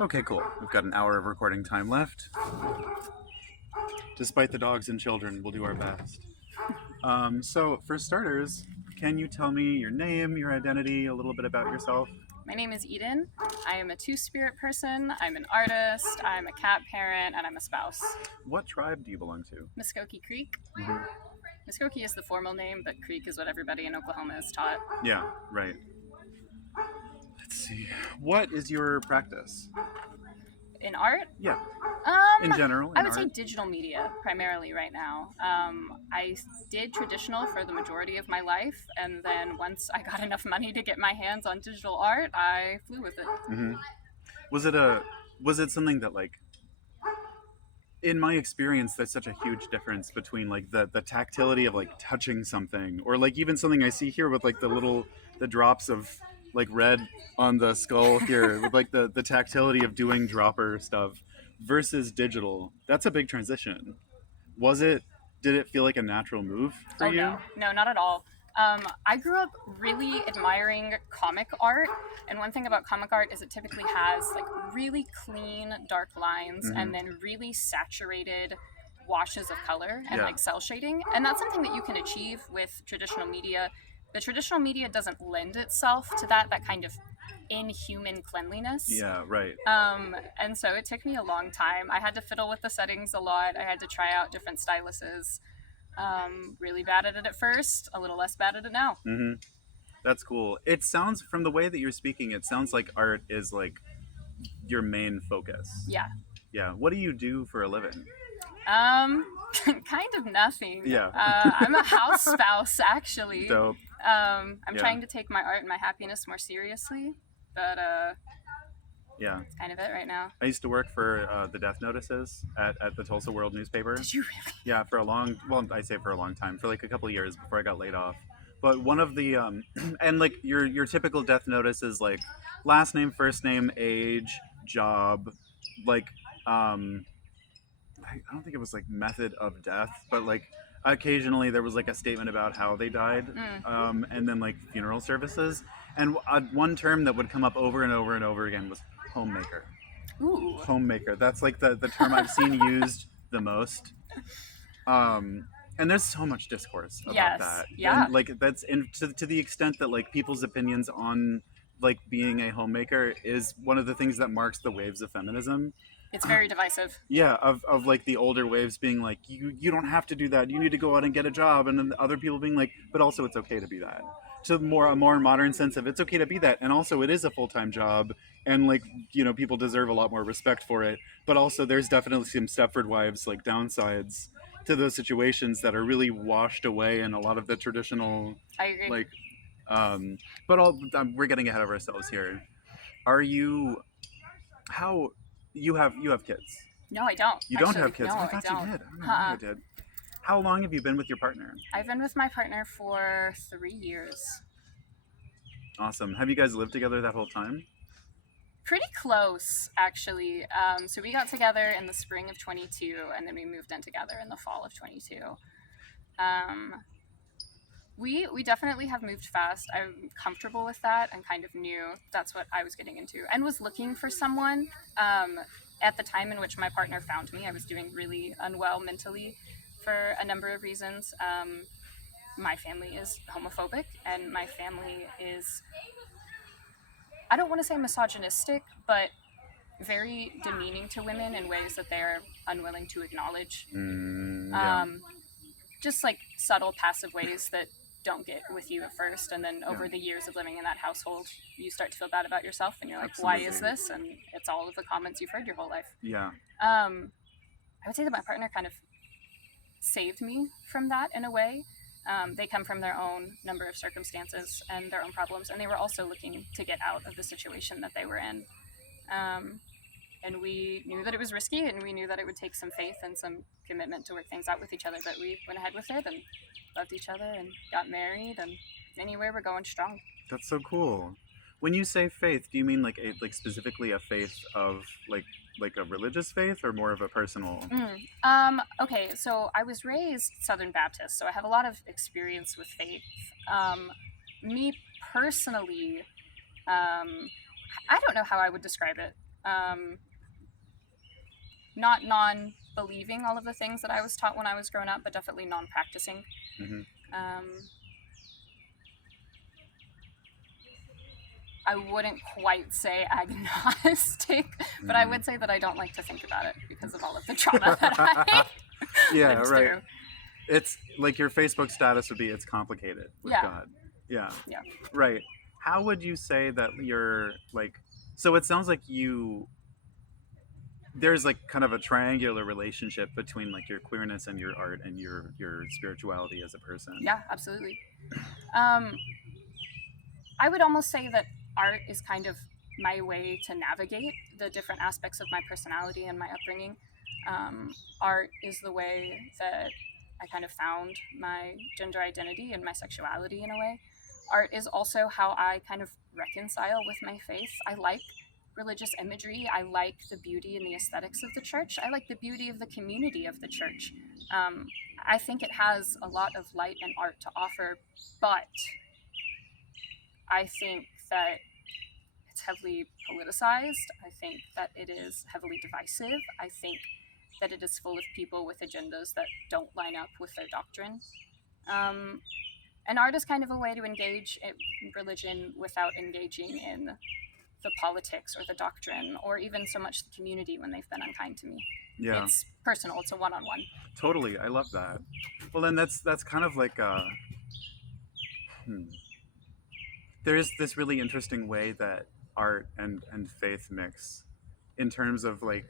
Okay, cool. We've got an hour of recording time left. Despite the dogs and children, we'll do our best. So, for starters, can you tell me your name, your identity, a little bit about yourself? My name is Eden. I am a two-spirit person. I'm an artist. I'm a cat parent, and I'm a spouse. What tribe do you belong to? Muskogee Creek. Mhm. Muskogee is the formal name, but Creek is what everybody in Oklahoma is taught. Yeah, right. Let's see. What is your practice? In art? Yeah, Um, in general, I in would say art. digital media primarily right now. I did traditional for the majority of my life, and then once I got enough money to get my hands on digital art, I flew with it. Hmm. Was it a was it something that like in my experience there's such a huge difference between like the tactility of like touching something or like even something I see here with like the drops of like red on the skull here with like the tactility of doing dropper stuff versus digital. That's a big transition. Was it Did it feel like a natural move for Oh you? no, not at all. I grew up really admiring comic art, and one thing about comic art is it typically has like really clean dark lines Hmm. and then really saturated washes of color and Yeah. like cell shading, and that's something that you can achieve with traditional media. The traditional media doesn't lend itself to that kind of inhuman cleanliness. Yeah, right. And so it took me a long time. I had to fiddle with the settings a lot. I had to try out different styluses. Really bad at it at first, a little less bad at it now. Hmm. That's cool. It sounds, from the way that you're speaking, it sounds like art is like your main focus. Yeah. Yeah. What do you do for a living? Um, kind of nothing. Yeah. I'm a house spouse, actually. Dope. I'm Yeah. trying to take my art and my happiness more seriously, but Yeah. that's kind of it right now. I used to work for the death notices at the Tulsa World newspaper. Did you really? Yeah, for a long, well, I say for a long time, for like a couple of years before I got laid off. But one of the and like your typical death notice is like last name, first name, age, job, like I don't think it was like method of death, but like occasionally there was like a statement about how they died, and then like funeral services. And one term that would come up over and over and over again was homemaker. Ooh. Homemaker. That's like the term I've seen used the most. And there's so much discourse about Yes. that. Yeah. And like that's to the extent that like people's opinions on like being a homemaker is one of the things that marks the waves of feminism. It's very divisive. Yeah, of like the older waves being like you don't have to do that, you need to go out and get a job, and then other people being like, but also it's okay to be that, to a more modern sense of it's okay to be that, and also it is a full-time job, and like people deserve a lot more respect for it, but also there's definitely some Stepford Wives like downsides to those situations that are really washed away in a lot of the traditional I agree. like but all we're getting ahead of ourselves here. Are you how you have kids? No, I don't. You don't Actually, have kids? No, I I thought don't. you did. I don't know why I did. How long have you been with your partner? I've been with my partner for 3 years. Awesome. Have you guys lived together that whole time? Pretty close, actually. So we got together in the spring of 22, and then we moved in together in the fall of 22. We definitely have moved fast. I'm comfortable with that and kind of knew that's what I was getting into and was looking for someone. At the time in which my partner found me, I was doing really unwell mentally for a number of reasons. My family is homophobic, and my family is, I don't want to say misogynistic, but very demeaning to women in ways that they're unwilling to acknowledge. Yeah. Just like subtle passive ways that don't get with you at first, and then over the years of living in that household you start to feel bad about yourself, and you're like, Absolutely. why is this? And it's all of the comments you've heard your whole life. Yeah. I would say that my partner kind of saved me from that in a way. They come from their own number of circumstances and their own problems, and they were also looking to get out of the situation that they were in. And we knew that it was risky, and we knew that it would take some faith and some commitment to work things out with each other, but we went ahead with it and loved each other and got married, and anyway, we're going strong. That's so cool. When you say faith, do you mean like specifically a faith of like a religious faith, or more of a personal? Okay, so I was raised Southern Baptist, so I have a lot of experience with faith. Me personally, I don't know how I would describe it. Not non-believing all of the things that I was taught when I was growing up, but definitely non-practicing. Mm-hmm. I wouldn't quite say agnostic, but I would say that I don't like to think about it because of all of the trauma that I Yeah, lived right. through. It's like your Facebook status would be it's complicated with Yeah. God. Yeah. Yeah. Right. How would you say that you're like so it sounds like there's like kind of a triangular relationship between like your queerness and your art and your spirituality as a person. Yeah, absolutely. Um, I would almost say that art is kind of my way to navigate the different aspects of my personality and my upbringing. Art is the way that I kind of found my gender identity and my sexuality in a way. Art is also how I kind of reconcile with my faith. I like religious imagery. I like the beauty and the aesthetics of the church. I like the beauty of the community of the church. Um, I think it has a lot of light and art to offer, but I think that it's heavily politicized. I think that it is heavily divisive. I think that it is full of people with agendas that don't line up with their doctrine. Um, and art is kind of a way to engage in religion without engaging in the politics or the doctrine or even so much the community when they've been unkind to me. Yeah. It's personal. It's a one-on-one. Totally. I love that. Well, then that's kind of like there's this really interesting way that art and faith mix in terms of like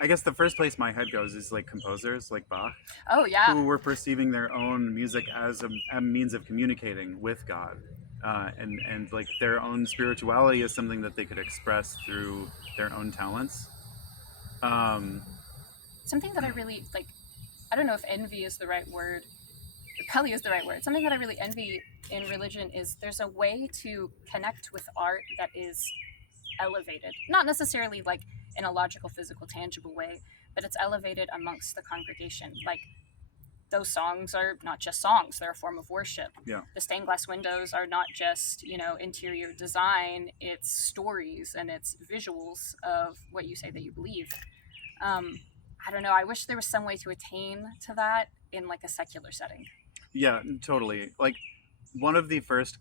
I guess the first place my head goes is like composers like Bach Oh yeah. who were perceiving their own music as a means of communicating with God, and like their own spirituality is something that they could express through their own talents. Um, Something that I really like. I don't know if envy is the right word. Probably is the right word. Something that I really envy in religion is there's a way to connect with art that is elevated. Not necessarily like in a logical, physical, tangible way, but it's elevated amongst the congregation. Like those songs are not just songs, they're a form of worship. Yeah. The stained glass windows are not just, interior design, it's stories and it's visuals of what you say that you believe. I don't know. I wish there was some way to attain to that in like a secular setting. Yeah, totally. Like one of the first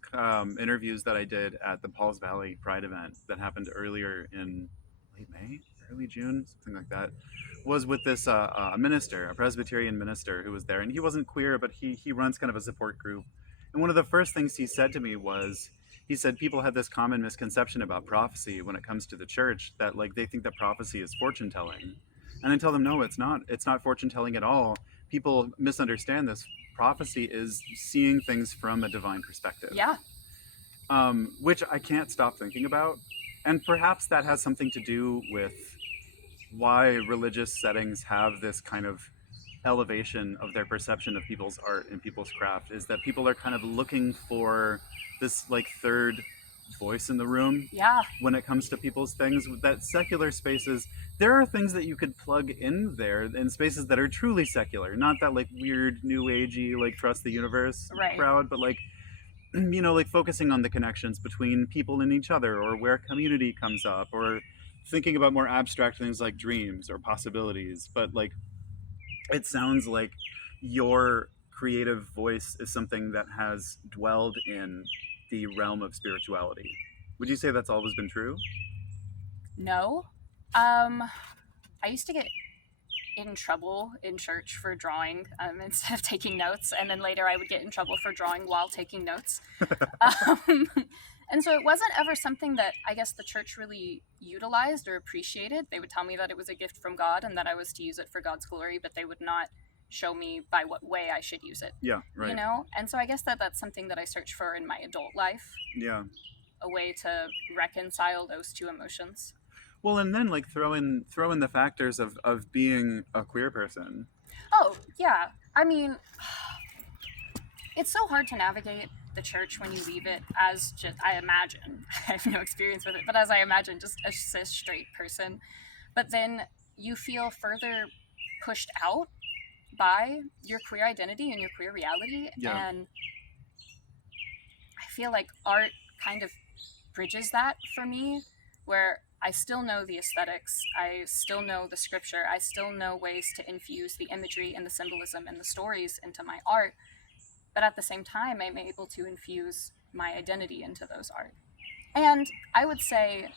interviews that I did at the Pauls Valley Pride event that happened earlier in late May, early June, something like that, was with this a minister, a Presbyterian minister who was there, and he wasn't queer, but he runs kind of a support group. And one of the first things he said to me was, he said people have this common misconception about prophecy when it comes to the church that like they think that prophecy is fortune telling, and I tell them no, it's not. It's not fortune telling at all. People misunderstand this. Prophecy is seeing things from a divine perspective. Yeah. Which I can't stop thinking about. And perhaps that has something to do with why religious settings have this kind of elevation of their perception of people's art and people's craft, is that people are kind of looking for this like third voice in the room. Yeah. When it comes to people's things, that secular spaces, there are things that you could plug in there in spaces that are truly secular, not that like weird new agey like trust the universe Right. crowd, but like like focusing on the connections between people and each other, or where community comes up, or thinking about more abstract things like dreams or possibilities. But like it sounds like your creative voice is something that has dwelled in the realm of spirituality. Would you say that's always been true? No. I used to get in trouble in church for drawing instead of taking notes, and then later I would get in trouble for drawing while taking notes. And so it wasn't ever something that I guess the church really utilized or appreciated. They would tell me that it was a gift from God and that I was to use it for God's glory, but they would not show me by what way I should use it. Yeah, right. And so I guess that's something that I search for in my adult life. Yeah. A way to reconcile those two emotions. Well, and then like throw in the factors of being a queer person. Oh, yeah. I mean, it's so hard to navigate the church when you leave it as just, I imagine, I have no experience with it, but as I imagine, just a cis straight person. But then you feel further pushed out by your queer identity and your queer reality. Yeah. And I feel like art kind of bridges that for me, where I still know the aesthetics, I still know the scripture, I still know ways to infuse the imagery and the symbolism and the stories into my art, but at the same time, I'm able to infuse my identity into those art. And I would say,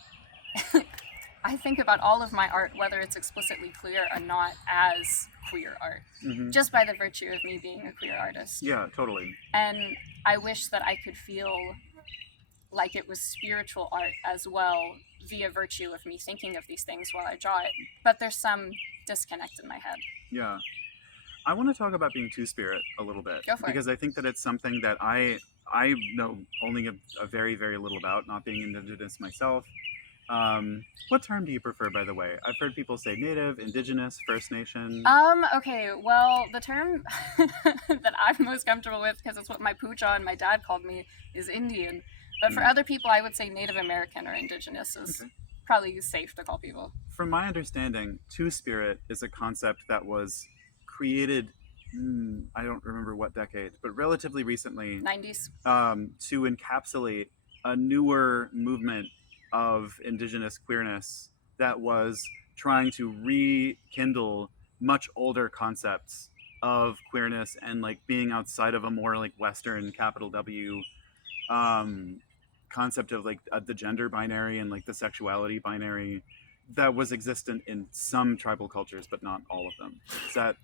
I think about all of my art, whether it's explicitly queer or not, as queer art, just by the virtue of me being a queer artist. Yeah, totally. And I wish that I could feel like it was spiritual art as well, via virtue of me thinking of these things while I draw it. But there's some disconnect in my head. Yeah. I want to talk about being two-spirit a little bit. Go for it. Because I think that it's something that I know only a very, very little about, not being Indigenous myself. What term do you prefer, by the way? I've heard people say Native, Indigenous, First Nation. Okay, well, the term that I'm most comfortable with, because it's what my pooja and my dad called me, is Indian. But for other people, I would say Native American or Indigenous is probably safe to call people. From my understanding, two-spirit is a concept that was created, I don't remember what decade, but relatively recently. 90s. To encapsulate a newer movement of Indigenous queerness that was trying to rekindle much older concepts of queerness and like being outside of a more like Western capital W concept of like the gender binary and like the sexuality binary that was existent in some tribal cultures, but not all of them. Is that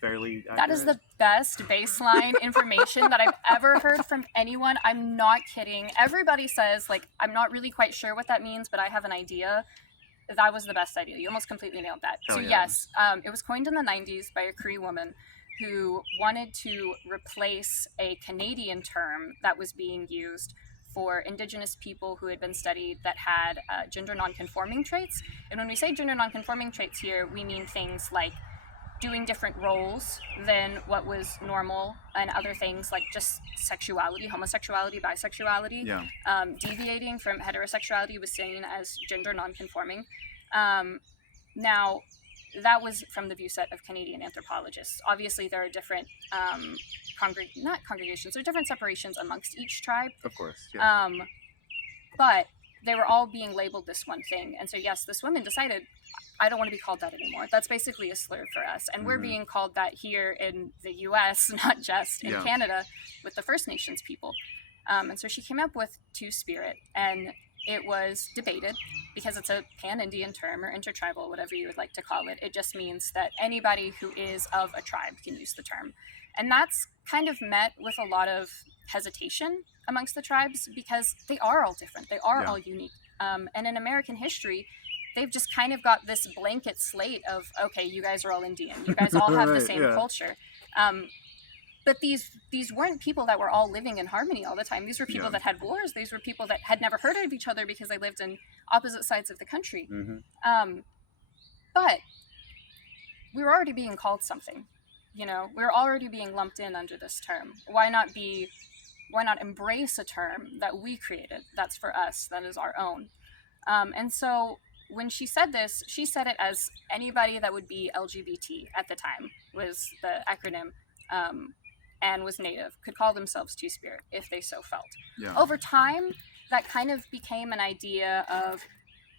fairly accurate? That is the best baseline information that I've ever heard from anyone. I'm not kidding. Everybody says, like, I'm not really quite sure what that means, but I have an idea. That was the best idea. You almost completely nailed that. Hell so yeah. yes, it was coined in the 90s by a Cree woman who wanted to replace a Canadian term that was being used for Indigenous people who had been studied that had gender nonconforming traits. And when we say gender nonconforming traits here, we mean things like doing different roles than what was normal, and other things like just sexuality, homosexuality, bisexuality. Yeah. Deviating from heterosexuality was seen as gender nonconforming. Now, that was from the view set of Canadian anthropologists. Obviously, there are different not congregations, there are different separations amongst each tribe. Of course. Yeah. But they were all being labeled this one thing. And so, yes, this woman decided, I don't want to be called that anymore. That's basically a slur for us. And we're being called that here in the US, not just in Canada, with the First Nations people. And so she came up with two-spirit, and it was debated because it's a pan-Indian term or intertribal, whatever you would like to call it. It just means that anybody who is of a tribe can use the term. And that's kind of met with a lot of hesitation amongst the tribes because they are all different. They are all unique. And in American history, they've just kind of got this blanket slate of, okay, you guys are all Indian. You guys all have the same culture. But these weren't people that were all living in harmony all the time. These were people that had wars. These were people that had never heard of each other because they lived in opposite sides of the country. But we were already being called something. You know, we were already being lumped in under this term. Why not embrace a term that we created, that's for us, that is our own? And so when she said this, she said it as anybody that would be LGBT at the time, was the acronym, and was Native, could call themselves two-spirit if they so felt. Yeah. Over time, that kind of became an idea of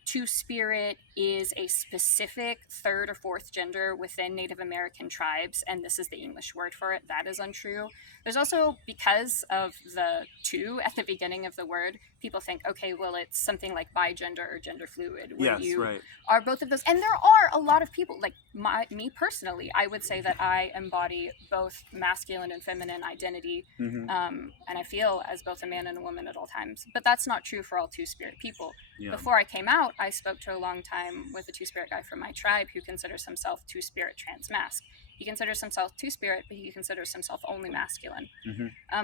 two-spirit is a specific third or fourth gender within Native American tribes, and this is the English word for it. That is untrue. There's also, because of the two at the beginning of the word, people think, okay, well, it's something like bigender or gender fluid, where you are both of those. And there are a lot of people, like me personally, I would say that I embody both masculine and feminine identity, and I feel as both a man and a woman at all times. But that's not true for all two-spirit people. Yeah. Before I came out, I spoke to a long time with a two-spirit guy from my tribe who considers himself two-spirit trans-masc. He considers himself two-spirit, but he considers himself only masculine.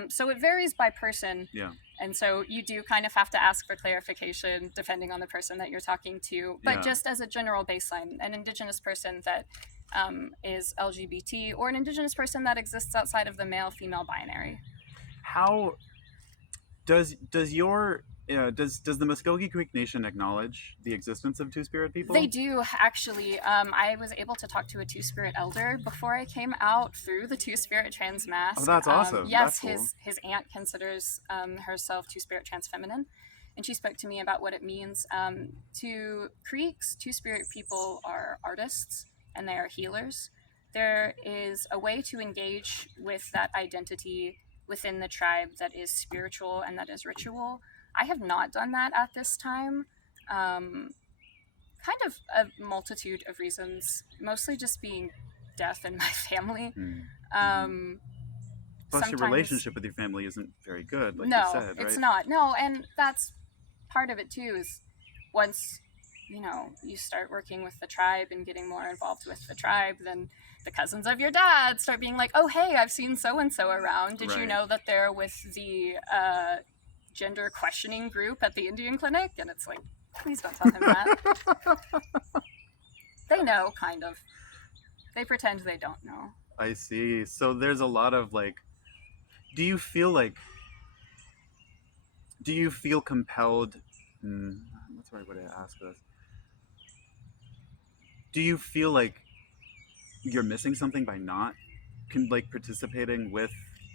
So it varies by person. Yeah. And so you do kind of have to ask for clarification depending on the person that you're talking to. But just as a general baseline, an Indigenous person that is LGBT, or an Indigenous person that exists outside of the male-female binary. How does the Muskogee Creek Nation acknowledge the existence of two-spirit people? They do, actually. I was able to talk to a two-spirit elder before I came out through the two-spirit trans-masc. Oh, that's awesome. Yes, that's cool. his aunt considers herself two-spirit trans-feminine. and she spoke to me about what it means. To Creeks, Two-Spirit people are artists and they are healers. There is a way to engage with that identity within the tribe that is spiritual and that is ritual. I have not done that at this time. Kind of a multitude of reasons, mostly just being death in my family. Um, Plus, your sometimes relationship with your family isn't very good, like you no, said, right? it's not. No, and that's part of it too. Is once you start working with the tribe and getting more involved with the tribe, then the cousins of your dad start being like, "Oh, hey, I've seen so and so around. Did you Right. know that they're with the gender questioning group at the Indian clinic?" And it's like, please don't tell him that. They know, kind of. They pretend they don't know. I see. So there's a lot of like, do you feel like, do you feel compelled? What's the right way to ask this? Do you feel like you're missing something by not like participating with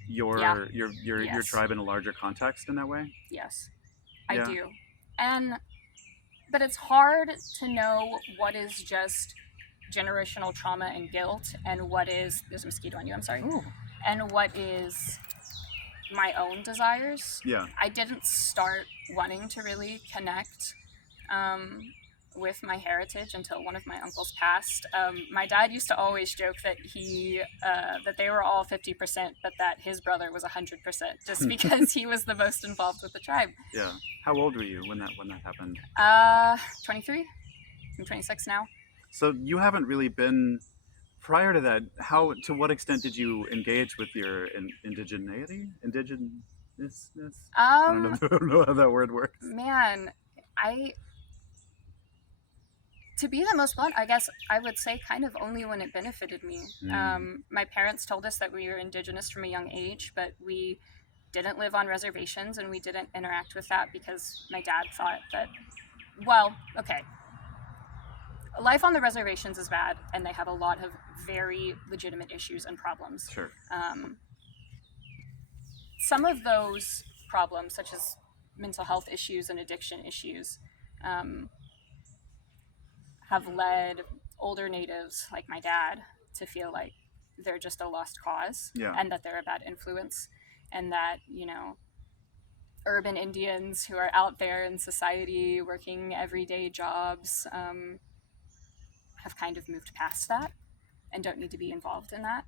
Yeah. your Yes. tribe in a larger context in that way? Yes, I Yeah. do. But it's hard to know what is just generational trauma and guilt and what is, there's a mosquito on you, I'm sorry, Oh. and what is my own desires. Yeah. I didn't start wanting to really connect with my heritage until one of my uncles passed. My dad used to always joke that that they were all 50%, but that his brother was 100%, just because he was the most involved with the tribe. Yeah. How old were you when that happened? 23. I'm 26 now. So you haven't really been prior to that. To what extent did you engage with your indigeneity, indigenousness? I don't know how that word works. Man, to be the most blunt, I guess I would say kind of only when it benefited me. My parents told us that we were indigenous from a young age, but we didn't live on reservations and we didn't interact with that because my dad thought that, well, okay, life on the reservations is bad and they have a lot of very legitimate issues and problems. Sure. Some of those problems, such as mental health issues and addiction issues, have led older natives like my dad to feel like they're just a lost cause. Yeah. And that they're a bad influence, and that urban Indians who are out there in society working everyday jobs have kind of moved past that and don't need to be involved in that.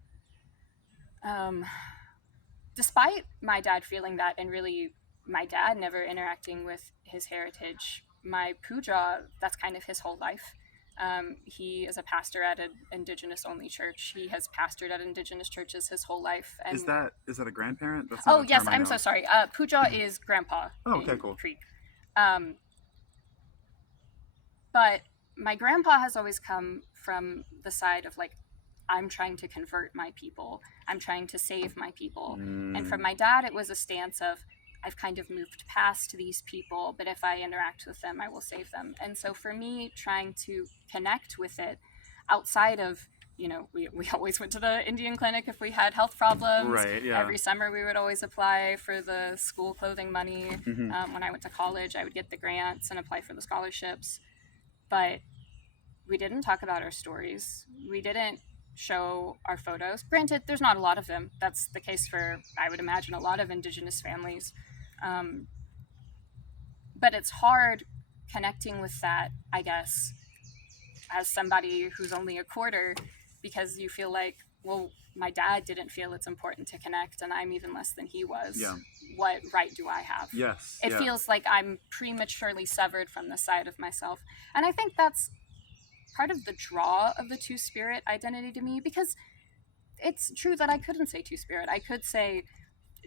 Despite my dad feeling that, and really my dad never interacting with his heritage, my puja, that's kind of his whole life. He is a pastor at an indigenous-only church. He has pastored at indigenous churches his whole life. And is that a grandparent? That's not oh yes, I'm so sorry. Puja is grandpa. Oh, okay, cool. Creek. But my grandpa has always come from the side of like, I'm trying to convert my people. I'm trying to save my people. And from my dad, it was a stance of, I've kind of moved past these people, but if I interact with them, I will save them. And so for me, trying to connect with it outside of, we always went to the Indian clinic if we had health problems. Right, yeah. Every summer we would always apply for the school clothing money. When I went to college, I would get the grants and apply for the scholarships. But we didn't talk about our stories. We didn't show our photos. Granted, there's not a lot of them. That's the case for, I would imagine, a lot of indigenous families. But it's hard connecting with that, I guess, as somebody who's only a quarter, because you feel like, well, my dad didn't feel it's important to connect, and I'm even less than he was. Yeah. What right do I have? Yes. It feels like I'm prematurely severed from the side of myself. And I think that's part of the draw of the Two-Spirit identity to me, because it's true that I couldn't say Two-Spirit. I could say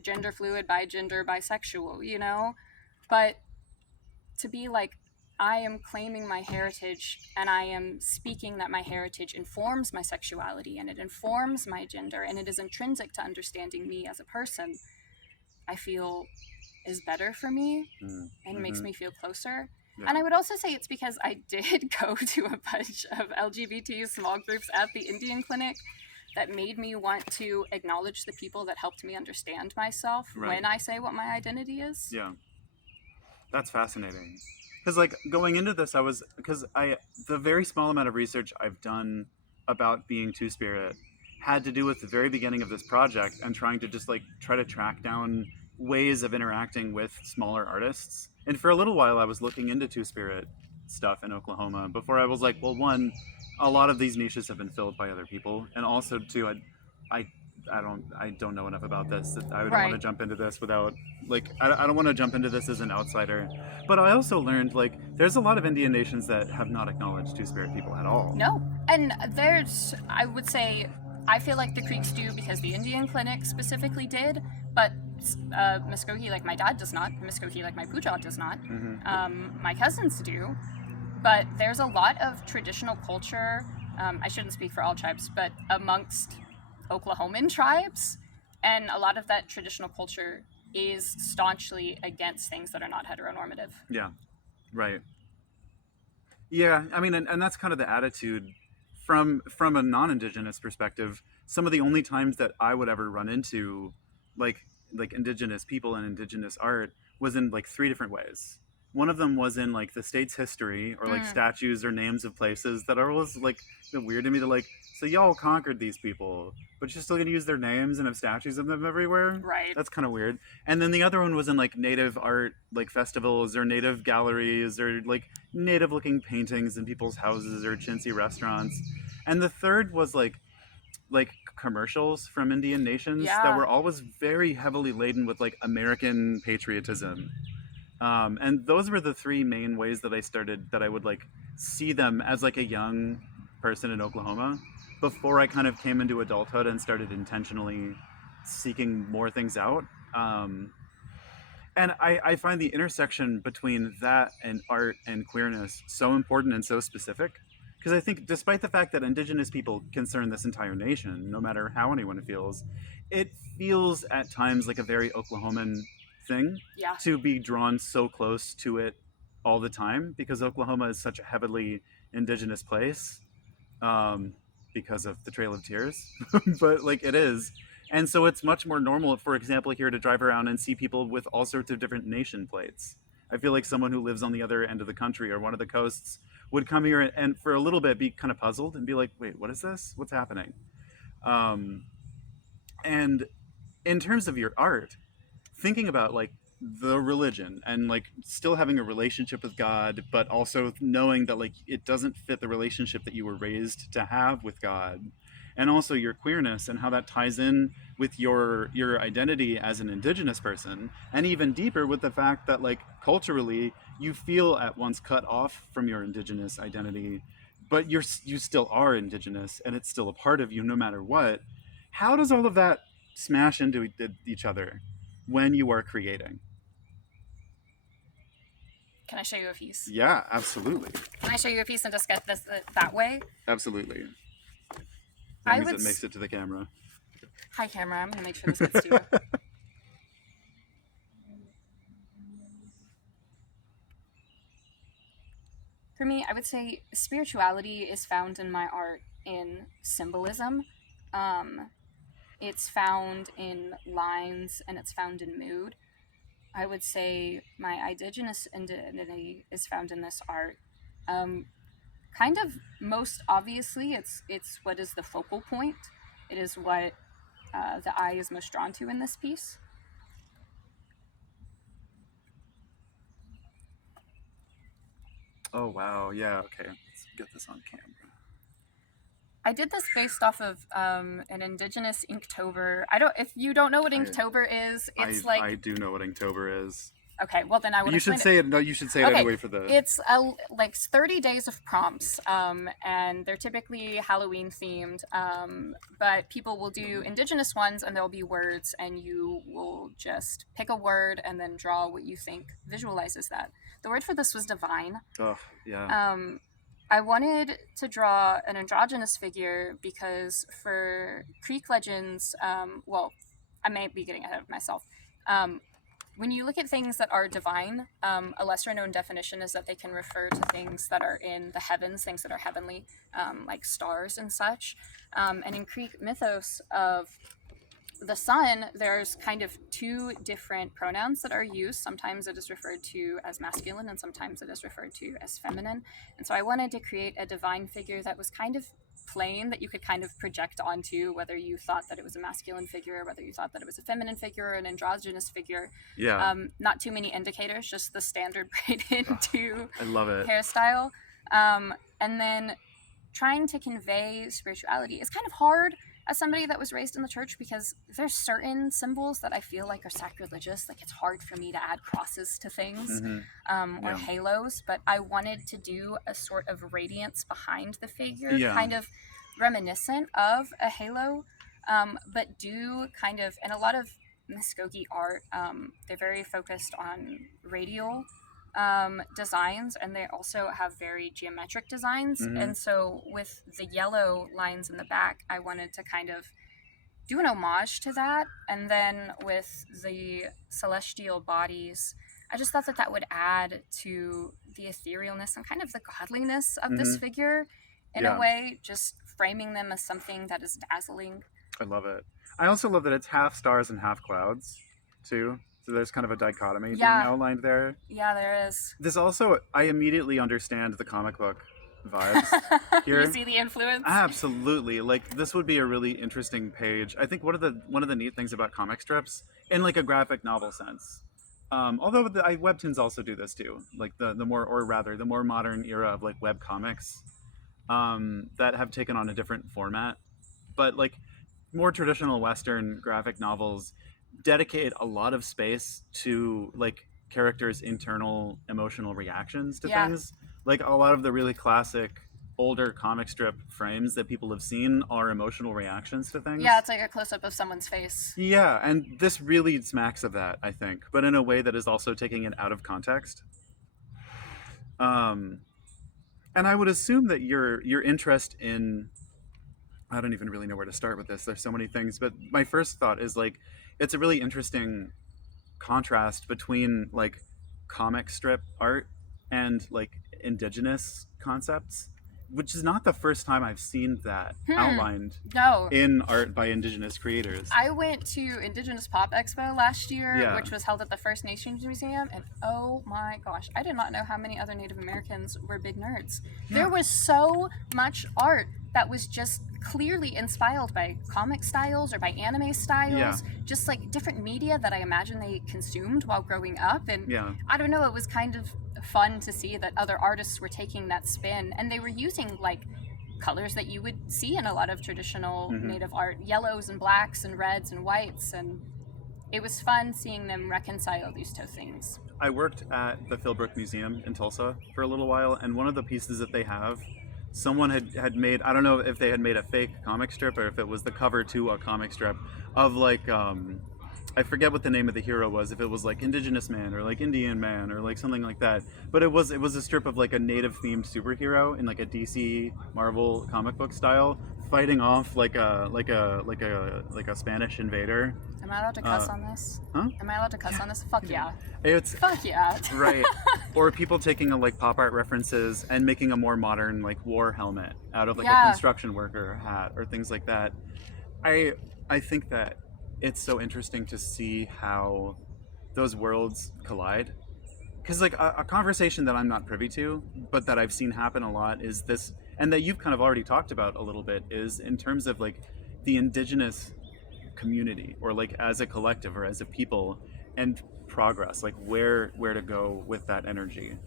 gender fluid, bisexual, but to be like, I am claiming my heritage and I am speaking that my heritage informs my sexuality and it informs my gender and it is intrinsic to understanding me as a person, I feel is better for me and makes me feel closer. Yeah. And I would also say it's because I did go to a bunch of LGBT small groups at the Indian clinic that made me want to acknowledge the people that helped me understand myself when I say what my identity is. Yeah. That's fascinating. Because like going into this, I was because I the very small amount of research I've done about being Two Spirit had to do with the very beginning of this project and trying to just like try to track down ways of interacting with smaller artists. And for a little while, I was looking into Two Spirit stuff in Oklahoma before I was like, well, one, a lot of these niches have been filled by other people, and also two, I I don't know enough about this. I don't want to Right. jump into this without like I don't want to jump into this as an outsider. But I also learned like there's a lot of Indian nations that have not acknowledged Two Spirit people at all. No. And there's, I would say, I feel like the Creeks do because the Indian clinic specifically did, but Muskogee, like my dad, does not. Muskogee, like my Pujat, does not. My cousins do. But there's a lot of traditional culture, I shouldn't speak for all tribes, but amongst Oklahoman tribes. And a lot of that traditional culture is staunchly against things that are not heteronormative. Yeah, right. Yeah, I mean, and that's kind of the attitude from a non-indigenous perspective. Some of the only times that I would ever run into like like indigenous people and indigenous art was in like three different ways. One of them was in like the state's history or like Mm, statues or names of places that are always like weird to me to like so y'all conquered these people, but you're still gonna use their names and have statues of them everywhere. right. That's kind of weird. And then the other one was in like native art like festivals or native galleries or like native looking paintings in people's houses or chintzy restaurants. And the third was like commercials from Indian nations that Yeah. were always very heavily laden with like American patriotism. And those were the three main ways that I started that I would like see them as like a young person in Oklahoma before I kind of came into adulthood and started intentionally seeking more things out. And I find the intersection between that and art and queerness so important and so specific. Because I think, despite the fact that Indigenous people concern this entire nation, no matter how anyone feels, it feels at times like a very Oklahoman thing Yeah. to be drawn so close to it all the time because Oklahoma is such a heavily Indigenous place um, because of the Trail of Tears, but like it is. And so it's much more normal, for example, here to drive around and see people with all sorts of different nation plates. I feel like someone who lives on the other end of the country or one of the coasts would come here and for a little bit be kind of puzzled and be like, wait, what is this? What's happening? Um, and in terms of your art, thinking about like the religion and like still having a relationship with God, but also knowing that like it doesn't fit the relationship that you were raised to have with God, and also your queerness and how that ties in with your identity as an indigenous person, and even deeper with the fact that like culturally you feel at once cut off from your indigenous identity, but you still are indigenous and it's still a part of you no matter what. How does all of that smash into each other when you are creating? Can I show you a piece? Yeah, absolutely. Can I show you a piece and discuss this that way? Absolutely. As I long as would. it makes it to the camera. Hi, camera. I'm gonna make sure this gets to you. For me, I would say spirituality is found in my art in symbolism. Um, it's found in lines and it's found in mood. I would say my indigenous identity is found in this art. Um, Kind of most obviously, it's what is the focal point. It is what the eye is most drawn to in this piece. Oh wow, yeah, okay. Let's get this on camera. I did this based off of an indigenous Inktober. I don't. If you don't know what I Inktober is, it's I do know what Inktober is. okay. Well, then I But would you should explain say it. No, you should say it Okay, anyway for the. it's like 30 days of prompts, and they're typically Halloween themed. But people will do indigenous ones, and there'll be words, and you will just pick a word and then draw what you think visualizes that. The word for this was divine. Oh yeah. I wanted to draw an androgynous figure because for Creek legends, well, I may be getting ahead of myself. Um, when you look at things that are divine, a lesser known definition is that they can refer to things that are in the heavens, things that are heavenly, like stars and such. And in Creek mythos of The sun, there's kind of two different pronouns that are used. Sometimes it is referred to as masculine and sometimes it is referred to as feminine. And so I wanted to create a divine figure that was kind of plain, that you could kind of project onto, whether you thought that it was a masculine figure, whether you thought that it was a feminine figure, an androgynous figure. Yeah. Not too many indicators, just the standard braided to I love it. hairstyle. And then trying to convey spirituality is kind of hard as somebody that was raised in the church, because there's certain symbols that I feel like are sacrilegious. Like, it's hard for me to add crosses to things, or Yeah. halos, but I wanted to do a sort of radiance behind the figure, Yeah. kind of reminiscent of a halo, but do kind of, and a lot of Muskogee art, they're very focused on radial designs, and they also have very geometric designs. And so with the yellow lines in the back, I wanted to kind of do an homage to that. And then with the celestial bodies, I just thought that that would add to the etherealness and kind of the godliness of this figure in a way, just framing them as something that is dazzling. I love it. I also love that it's half stars and half clouds, too. So there's kind of a dichotomy being outlined there. Yeah, there is. This also, I immediately understand the comic book vibes here. You see the influence? Absolutely. Like, this would be a really interesting page. I think one of the neat things about comic strips, in like a graphic novel sense, although webtoons also do this too, like the more modern era of like web comics, that have taken on a different format, but like more traditional Western graphic novels dedicate a lot of space to like characters' internal emotional reactions to things. Like, a lot of the really classic older comic strip frames that people have seen are emotional reactions to things. Yeah, it's like a close-up of someone's face. Yeah, and this really smacks of that, I think, but in a way that is also taking it out of context. And I would assume that your interest in, I don't even really know where to start with this. There's so many things, but my first thought is like, it's a really interesting contrast between like comic strip art and like indigenous concepts, which is not the first time I've seen that outlined in art by indigenous creators. I went to Indigenous Pop Expo last year, which was held at the First Nations Museum, and oh my gosh, I did not know how many other Native Americans were big nerds. There was so much art that was just clearly inspired by comic styles or by anime styles, just like different media that I imagine they consumed while growing up. And I don't know, it was kind of fun to see that other artists were taking that spin, and they were using like colors that you would see in a lot of traditional Native art, yellows and blacks and reds and whites, and it was fun seeing them reconcile these two things. I worked at the Philbrook Museum in Tulsa for a little while, and one of the pieces that they have, someone had made, I don't know if they had made a fake comic strip or if it was the cover to a comic strip of like, I forget what the name of the hero was, if it was like Indigenous Man or like Indian Man or like something like that. But it was a strip of like a native themed superhero in like a DC Marvel comic book style, fighting off like a Spanish invader. Am I allowed to cuss on this? Huh? Am I allowed to cuss on this? Fuck yeah. Fuck yeah. Right. Or people taking like pop art references and making a more modern like war helmet out of like a construction worker hat or things like that. I think that it's so interesting to see how those worlds collide. Because like a conversation that I'm not privy to, but that I've seen happen a lot, is this, and that you've kind of already talked about a little bit, is in terms of like the indigenous community, or like as a collective or as a people, and progress, like where to go with that energy,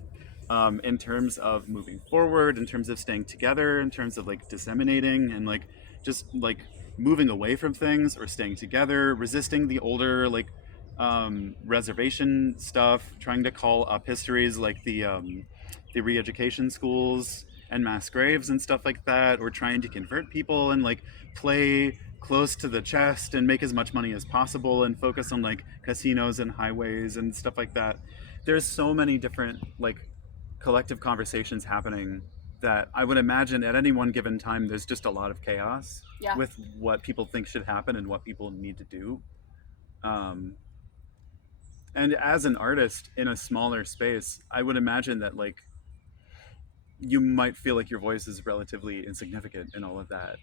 in terms of moving forward, in terms of staying together, in terms of like disseminating and like just like moving away from things or staying together, resisting the older like reservation stuff, trying to call up histories like the re-education schools and mass graves and stuff like that, or trying to convert people and like play close to the chest and make as much money as possible and focus on like casinos and highways and stuff like that. There's so many different like collective conversations happening that I would imagine at any one given time there's just a lot of chaos with what people think should happen and what people need to do. And as an artist in a smaller space, I would imagine that like you might feel like your voice is relatively insignificant in all of that.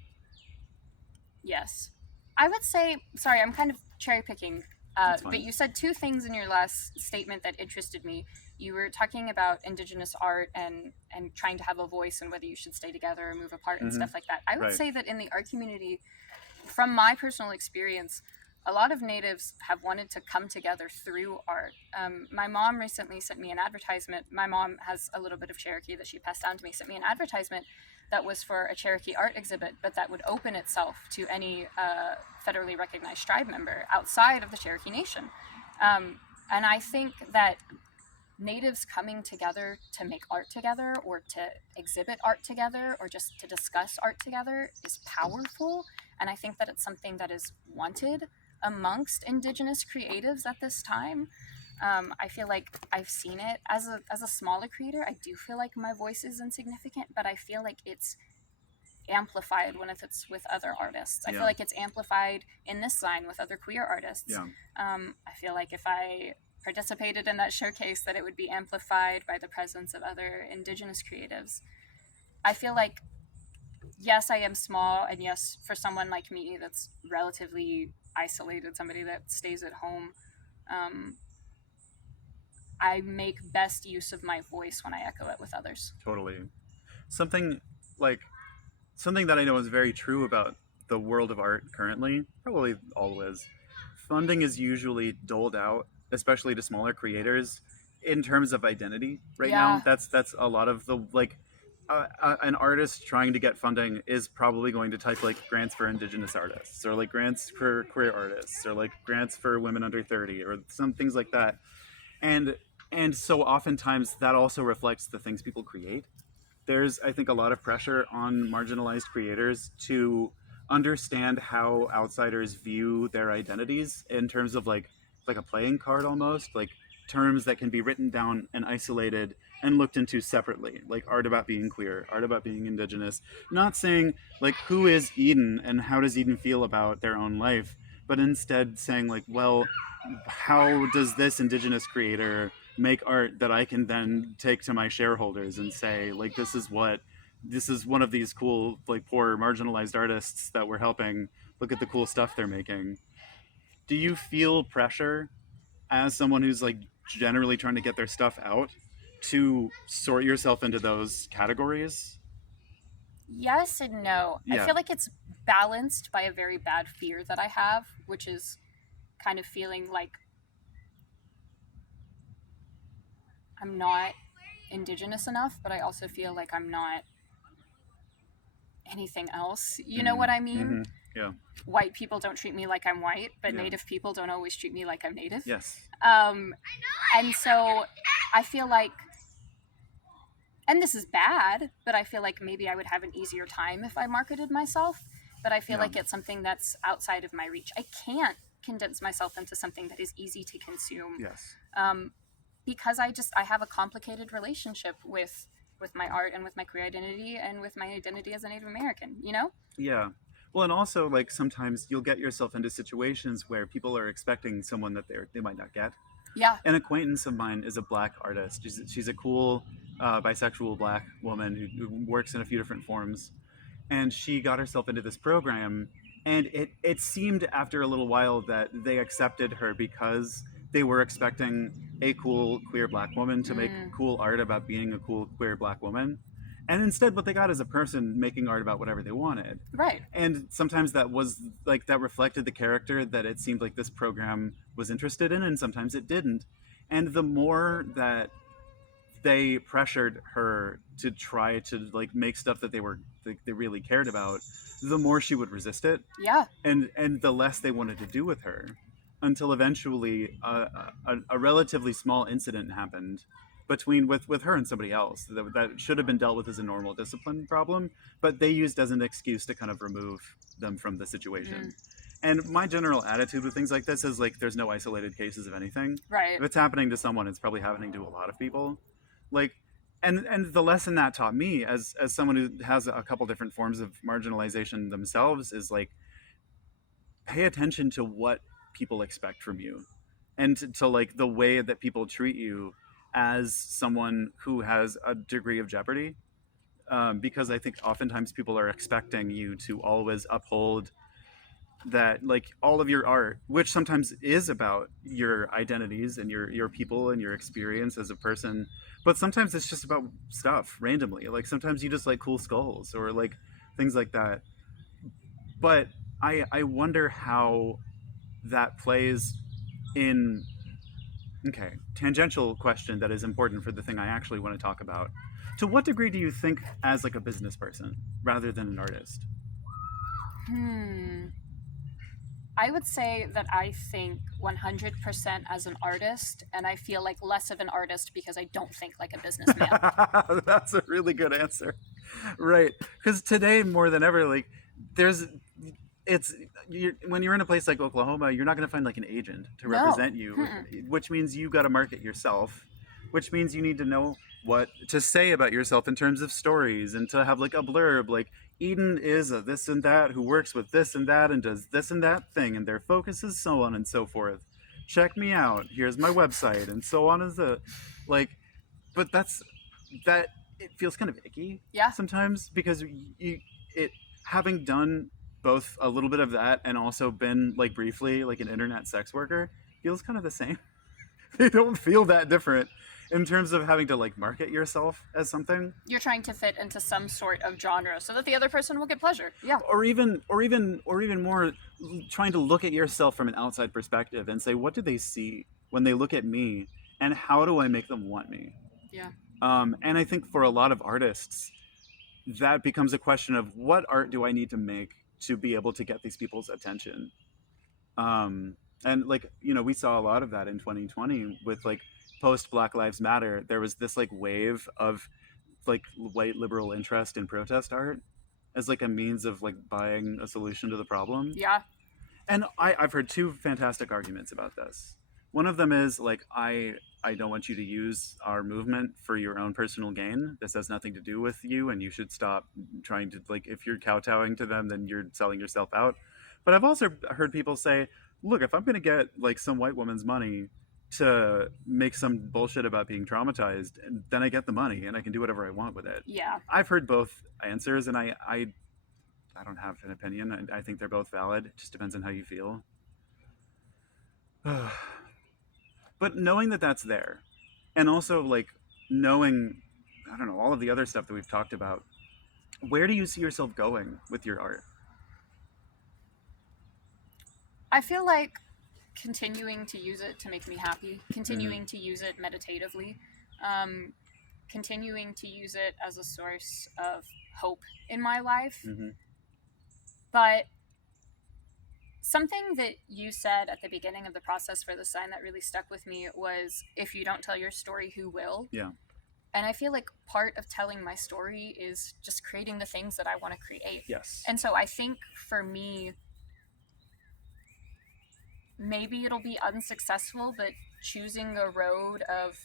Yes. I would say, sorry, I'm kind of cherry picking, That's but fine. you said two things in your last statement that interested me. You were talking about Indigenous art and trying to have a voice and whether you should stay together or move apart and Hmm. stuff like that. I would Right. say that in the art community, from my personal experience, a lot of natives have wanted to come together through art. My mom recently sent me an advertisement. My mom has a little bit of Cherokee that she passed down to me. Sent me an advertisement that was for a Cherokee art exhibit, but that would open itself to any federally recognized tribe member outside of the Cherokee Nation. And I think that natives coming together to make art together or to exhibit art together or just to discuss art together is powerful. And I think that it's something that is wanted amongst Indigenous creatives at this time. I feel like I've seen it as a smaller creator. I do feel like my voice is insignificant, but I feel like it's amplified when it's with other artists. I feel Yeah. like it's amplified in this Zine with other queer artists. Yeah. I feel like if I participated in that showcase, that it would be amplified by the presence of other Indigenous creatives. I feel like, yes, I am small, and yes, for someone like me that's relatively isolated, somebody that stays at home, um, I make best use of my voice when I echo it with others. Totally. Something like something that I know is very true about the world of art currently, probably always, funding is usually doled out, especially to smaller creators, in terms of identity. Right now, Yeah, that's a lot of the like. An artist trying to get funding is probably going to type like grants for indigenous artists or like grants for queer artists or like grants for women under 30 or some things like that, and so oftentimes that also reflects the things people create. There's, I think, a lot of pressure on marginalized creators to understand how outsiders view their identities in terms of like a playing card almost, like terms that can be written down and isolated and looked into separately, like art about being queer, art about being indigenous. Not saying like who is Eden and how does Eden feel about their own life, but instead saying like, well, how does this indigenous creator make art that I can then take to my shareholders and say like this is one of these cool like poor marginalized artists that we're helping. Look at the cool stuff they're making. Do you feel pressure as someone who's like generally trying to get their stuff out to sort yourself into those categories? yes and no. I Yeah. feel like it's balanced by a very bad fear that I have, which is kind of feeling like I'm not indigenous enough, but I also feel like I'm not anything else. You know what Mm. I mean? Mm-hmm. Yeah. White people don't treat me like I'm white, but Yeah. native people don't always treat me like I'm native. Yes. Um, and so I feel like, and this is bad, but I feel like maybe I would have an easier time if I marketed myself. But I feel Yeah. like it's something that's outside of my reach. I can't condense myself into something that is easy to consume, Yes. um, because I have a complicated relationship with my art and with my queer identity and with my identity as a Native American. You know? Yeah. Well, and also like sometimes you'll get yourself into situations where people are expecting someone that they might not get. Yeah. An acquaintance of mine is a black artist. She's a cool bisexual black woman who works in a few different forms, and she got herself into this program. And it seemed after a little while that they accepted her because they were expecting a cool queer black woman to make Mm, cool art about being a cool queer black woman. And instead, what they got is a person making art about whatever they wanted. right. And sometimes that was like that reflected the character that it seemed like this program was interested in, and sometimes it didn't. And the more that they pressured her to try to like make stuff that they really cared about, the more she would resist it, Yeah. and the less they wanted to do with her, until eventually a relatively small incident happened between with her and somebody else that should have been dealt with as a normal discipline problem, but they used as an excuse to kind of remove them from the Mm, situation. And my general attitude with things like this is like there's no isolated cases of anything. right. If it's happening to someone, it's probably happening to a lot of people. Like, and the lesson that taught me as someone who has a couple different forms of marginalization themselves is like pay attention to what people expect from you, and to like the way that people treat you as someone who has a degree of jeopardy, because I think oftentimes people are expecting you to always uphold that like all of your art, which sometimes is about your identities and your people and your experience as a person, but sometimes it's just about stuff randomly. Like sometimes you just like cool skulls or like things like that. But I wonder how that plays in, okay, tangential question that is important for the thing I actually want to talk about. To what degree do you think as like a business person rather than an artist? Hmm. I would say that I think 100% as an artist, and I feel like less of an artist because I don't think like a businessman. That's a really good answer. Right. Because today, more than ever, like, there's, it's, when you're in a place like Oklahoma, you're not going to find like an agent to No. represent you, Mm-mm. which means you got to market yourself, which means you need to know what to say about yourself in terms of stories and to have like a blurb like Eden is a this and that who works with this and that and does this and that thing and their focus is so on and so forth. Check me out. Here's my website and so on as the like, but that's that it feels kind of icky Yeah. sometimes because you it having done both a little bit of that and also been like briefly like an internet sex worker feels kind of the same. They don't feel that different in terms of having to like market yourself as something, You're trying to fit into some sort of genre so that the other person will get pleasure. Yeah. or even more trying to look at yourself from an outside perspective and say what do they see when they look at me and how do I make them want me. Yeah. And I think for a lot of artists that becomes a question of what art do I need to make to be able to get these people's attention. And like we saw a lot of that in 2020 with like post Black Lives Matter. There was this like wave of like white liberal interest in protest art as like a means of like buying a solution to the problem. Yeah. And I've heard two fantastic arguments about this. One of them is like I don't want you to use our movement for your own personal gain. This has nothing to do with you, and you should stop trying to like if you're kowtowing to them, then you're selling yourself out. But I've also heard people say, look, if I'm going to get like some white woman's money to make some bullshit about being traumatized, then I get the money and I can do whatever I want with it. Yeah. I've heard both answers, and I don't have an opinion. I think they're both valid. It just depends on how you feel. But knowing that that's there, and also like knowing, I don't know, all of the other stuff that we've talked about, where do you see yourself going with your art? I feel like continuing to use it to make me happy, Mm-hmm. continuing to use it meditatively, um, continuing to use it as a source of hope in my life. Mm-hmm. But something that you said at the beginning of the process for the sign that really stuck with me was if you don't tell your story, who will? Yeah. And I feel like part of telling my story is just creating the things that I want to create. Yes. And so I think for me, maybe it'll be unsuccessful, but choosing a road of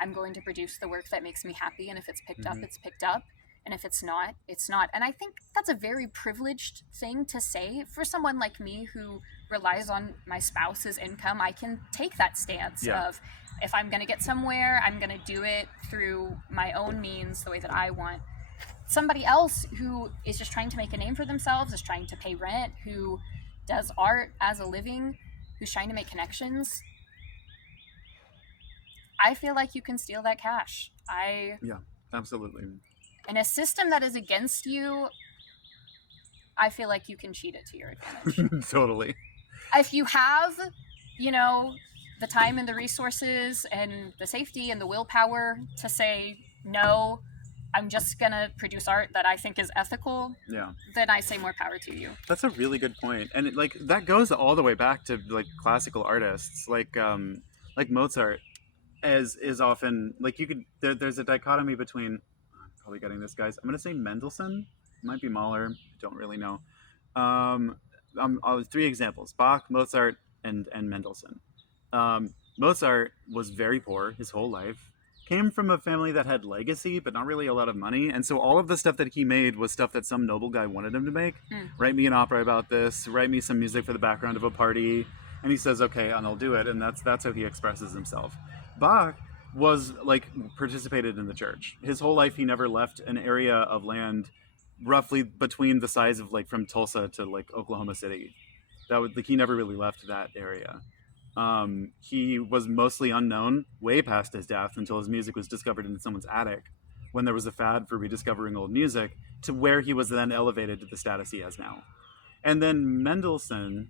I'm going to produce the work that makes me happy, and if it's picked up, Mm-hmm. it's picked up, and if it's not, it's not. And I think that's a very privileged thing to say for someone like me who relies on my spouse's income. I can take that stance Yeah. of if I'm going to get somewhere, I'm going to do it through my own means, the way that I want. Somebody else who is just trying to make a name for themselves, is trying to pay rent, who does art as a living, who's trying to make connections, I feel like you can steal that cash. Yeah. Absolutely. In a system that is against you, I feel like you can cheat it to your advantage. Totally. If you have, you know, the time and the resources and the safety and the willpower to say, no, I'm just going to produce art that I think is ethical, Yeah. then I say more power to you. That's a really good point, and like that goes all the way back to like classical artists, like Mozart, as is often like you could there's a dichotomy between. I'm probably getting this, guys. I'm gonna say Mendelssohn, it might be Mahler, don't really know. Um, I'll three examples: Bach, Mozart, and Mendelssohn. Mozart was very poor his whole life. Came from a family that had legacy, but not really a lot of money, and so all of the stuff that he made was stuff that some noble guy wanted him to make. Mm. Write me an opera about this. Write me some music for the background of a party, and he says, "Okay," and I'll do it. And that's how he expresses himself. Bach was like participated in the church his whole life. He never left an area of land roughly between the size of like from Tulsa to like Oklahoma City. That would like he never really left that area. He was mostly unknown way past his death until his music was discovered in someone's attic when there was a fad for rediscovering old music, to where he was then elevated to the status he has now. And then Mendelssohn,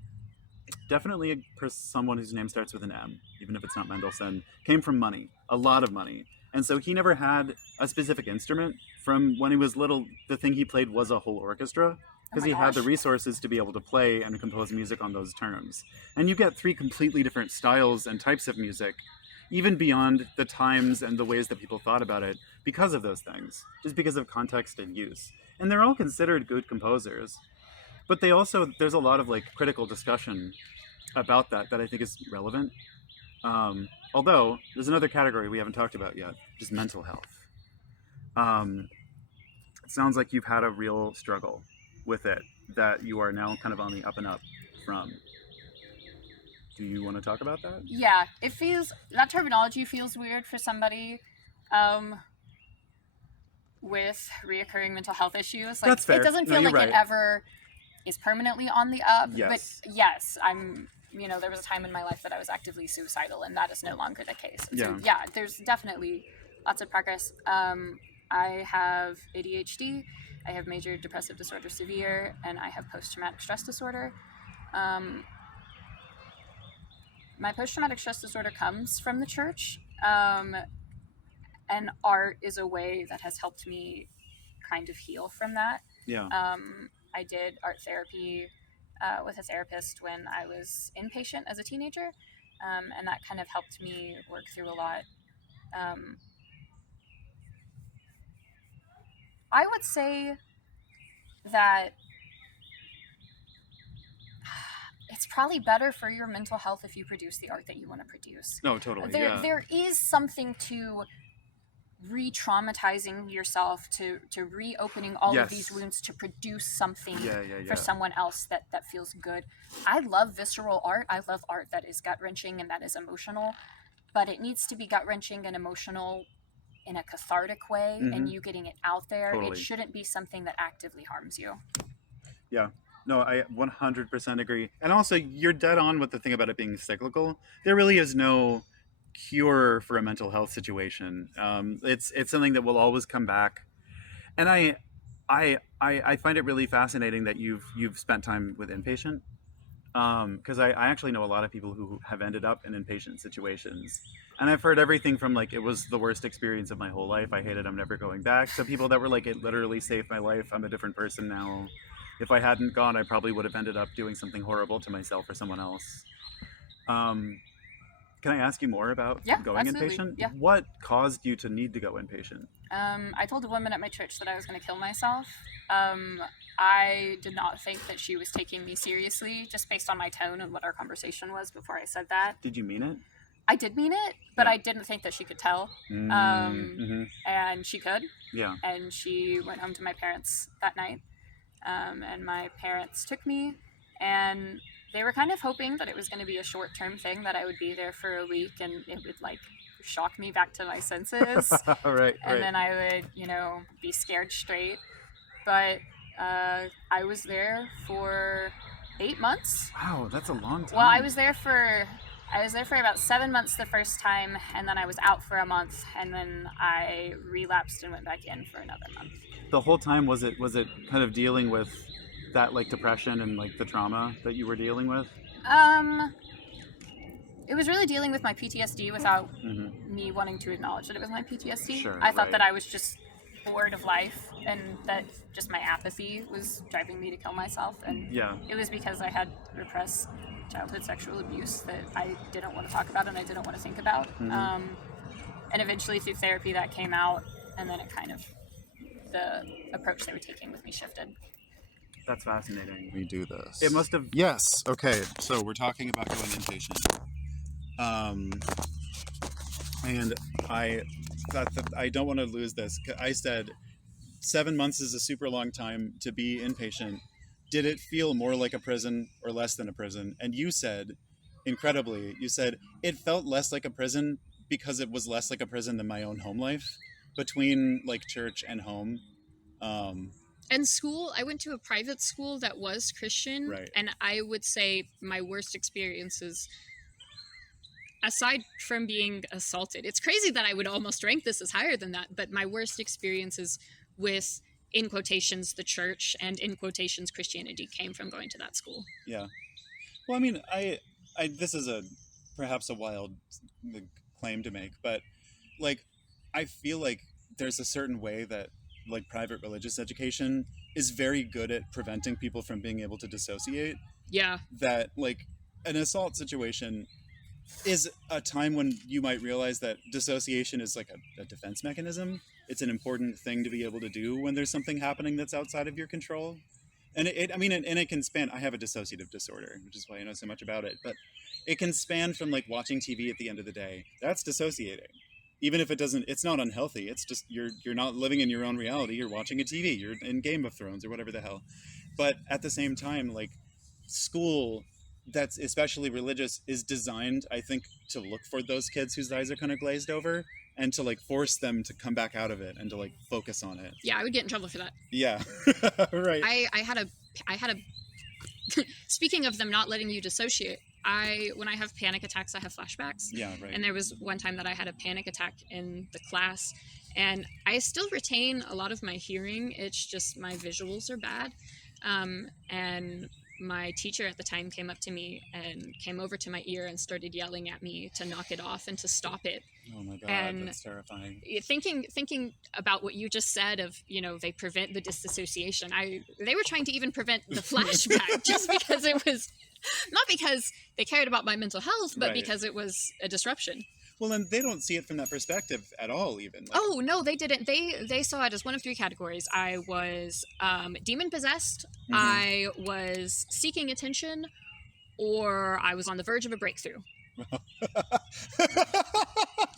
definitely someone whose name starts with an M, even if it's not Mendelssohn, came from money, a lot of money. And so he never had a specific instrument. From when he was little, the thing he played was a whole orchestra, because he had the resources to be able to play and compose music on those terms. And you get three completely different styles and types of music, even beyond the times and the ways that people thought about it, because of those things, just because of context and use. And they're all considered good composers, but they also, there's a lot of like critical discussion about that I think is relevant. Although there's another category we haven't talked about yet, just mental health. It sounds like you've had a real struggle with it that you are now kind of on the up and up from. Do you want to talk about that? Yeah, it feels, that terminology feels weird for somebody with reoccurring mental health issues. Like, That's fair. it doesn't feel like right. it ever is permanently on the up. Yes. But yes, there was a time in my life that I was actively suicidal, and that is no longer the case. And so, yeah, there's definitely lots of progress. I have ADHD, I have major depressive disorder severe, and I have post-traumatic stress disorder. My post-traumatic stress disorder comes from the church, and art is a way that has helped me kind of heal from that. Yeah. I did art therapy with a therapist when I was inpatient as a teenager, and that kind of helped me work through a lot. I would say that it's probably better for your mental health if you produce the art that you want to produce. No, totally. There is something to re-traumatizing yourself, to reopening all of these wounds to produce something for someone else that feels good. I love visceral art. I love art that is gut-wrenching and that is emotional, but it needs to be gut-wrenching and emotional in a cathartic way, and you getting it out there. Totally. It shouldn't be something that actively harms you. Yeah. No, I 100% agree. And also, you're dead on with the thing about it being cyclical. There really is no cure for a mental health situation. It's something that will always come back. And I find it really fascinating that you've spent time with inpatient, because I actually know a lot of people who have ended up in inpatient situations. And I've heard everything from like, it was the worst experience of my whole life, I hate it, I'm never going back, to people that were like, it literally saved my life, I'm a different person now. If I hadn't gone, I probably would have ended up doing something horrible to myself or someone else. Can I ask you more about going inpatient? Yeah. What caused you to need to go inpatient? I told a woman at my church that I was going to kill myself. I did not think that she was taking me seriously, just based on my tone and what our conversation was before I said that. Did you mean it? I did mean it, but I didn't think that she could tell. And she could. Yeah. And she went home to my parents that night. And my parents took me, and they were kind of hoping that it was going to be a short-term thing, that I would be there for a week and it would like shock me back to my senses. Right. And then I would, be scared straight. But I was there for 8 months. Wow, that's a long time. Well, I was there for about 7 months the first time, and then I was out for a month, and then I relapsed and went back in for another month. The whole time, was it kind of dealing with that like depression and like the trauma that you were dealing with? It was really dealing with my PTSD without me wanting to acknowledge that it was my PTSD. Sure, I thought that I was just bored of life, and that just my apathy was driving me to kill myself. And it was because I had repressed childhood sexual abuse that I didn't want to talk about and I didn't want to think about. And eventually through therapy that came out, and then it kind of, the approach they were taking with me shifted. That's fascinating. We do this. It must have... Yes. Okay. So we're talking about going inpatient. And I thought that I don't want to lose this. I said 7 months is a super long time to be inpatient. Did it feel more like a prison or less than a prison? And you said, incredibly, it felt less like a prison because it was less like a prison than my own home life between like church and home. And school, I went to a private school that was Christian, Right. and I would say my worst experiences, aside from being assaulted, it's crazy that I would almost rank this as higher than that, but my worst experiences with, in quotations, the church and in quotations, Christianity came from going to that school. Yeah. Well, I mean, I this is perhaps a wild claim to make, but like, I feel like there's a certain way that like private religious education is very good at preventing people from being able to dissociate. Yeah. That like an assault situation is a time when you might realize that dissociation is like a defense mechanism. It's an important thing to be able to do when there's something happening that's outside of your control. And it can span. I have a dissociative disorder, which is why I know so much about it. But it can span from like watching TV at the end of the day. That's dissociating, even if it's not unhealthy. It's just you're not living in your own reality. You're watching a TV. You're in Game of Thrones or whatever the hell. But at the same time, like school that's especially religious is designed, I think, to look for those kids whose eyes are kind of glazed over and to like force them to come back out of it and to like focus on it. Yeah, I would get in trouble for that. Yeah. Right. I had a speaking of them not letting you dissociate, when I have panic attacks, I have flashbacks. Yeah, right. And there was one time that I had a panic attack in the class, and I still retain a lot of my hearing. It's just my visuals are bad. And my teacher at the time came up to me and came over to my ear and started yelling at me to knock it off and to stop it. Oh my God, And that's terrifying. Thinking about what you just said of, they prevent the disassociation. They were trying to even prevent the flashback just because it was, not because they cared about my mental health, but Right. because it was a disruption. Well, and they don't see it from that perspective at all, even. Like, Oh, no, they didn't. They saw it as one of three categories. I was demon possessed, I was seeking attention, or I was on the verge of a breakthrough.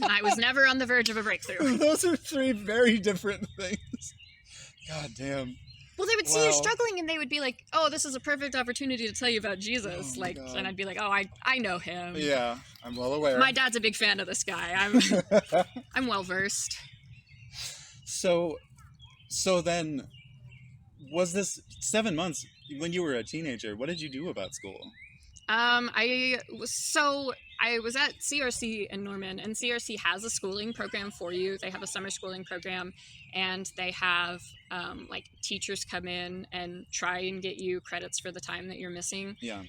And I was never on the verge of a breakthrough. Those are three very different things. God damn. Well, they would see you Wow. struggling and they would be like, oh, this is a perfect opportunity to tell you about Jesus. Oh my God. And I'd be like, oh, I know him. Yeah, I'm well aware. My dad's a big fan of this guy. I'm well versed. So then, was this 7 months when you were a teenager? What did you do about school? I was at CRC in Norman, and CRC has a schooling program for you. They have a summer schooling program, and they have like teachers come in and try and get you credits for the time that you're missing. Yeah.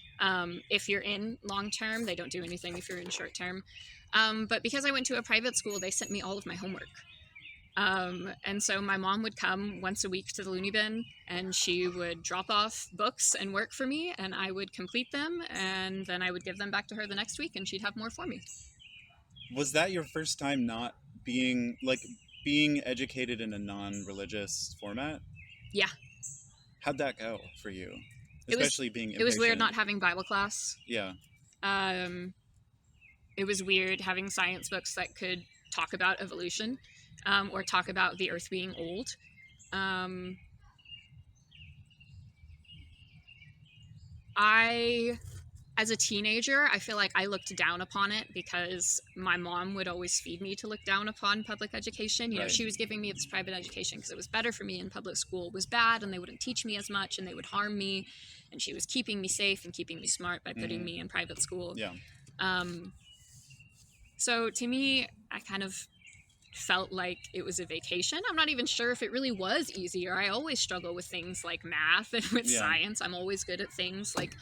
If you're in long term, they don't do anything if you're in short term. But because I went to a private school, they sent me all of my homework. And so my mom would come once a week to the loony bin, and she would drop off books and work for me, and I would complete them, and then I would give them back to her the next week, and she'd have more for me. Was that your first time not being educated in a non-religious format? Yeah. How'd that go for you? It was- Especially being It was weird impatient. not having Bible class. Yeah. It was weird having science books that could talk about evolution, or talk about the Earth being old. As a teenager, I feel like I looked down upon it because my mom would always feed me to look down upon public education. Right. She was giving me this private education because it was better for me, and public school was bad, and they wouldn't teach me as much, and they would harm me. And she was keeping me safe and keeping me smart by putting me in private school. Yeah. So to me, I kind of felt like it was a vacation. I'm not even sure if it really was easier. I always struggle with things like math and with Yeah. science. I'm always good at things like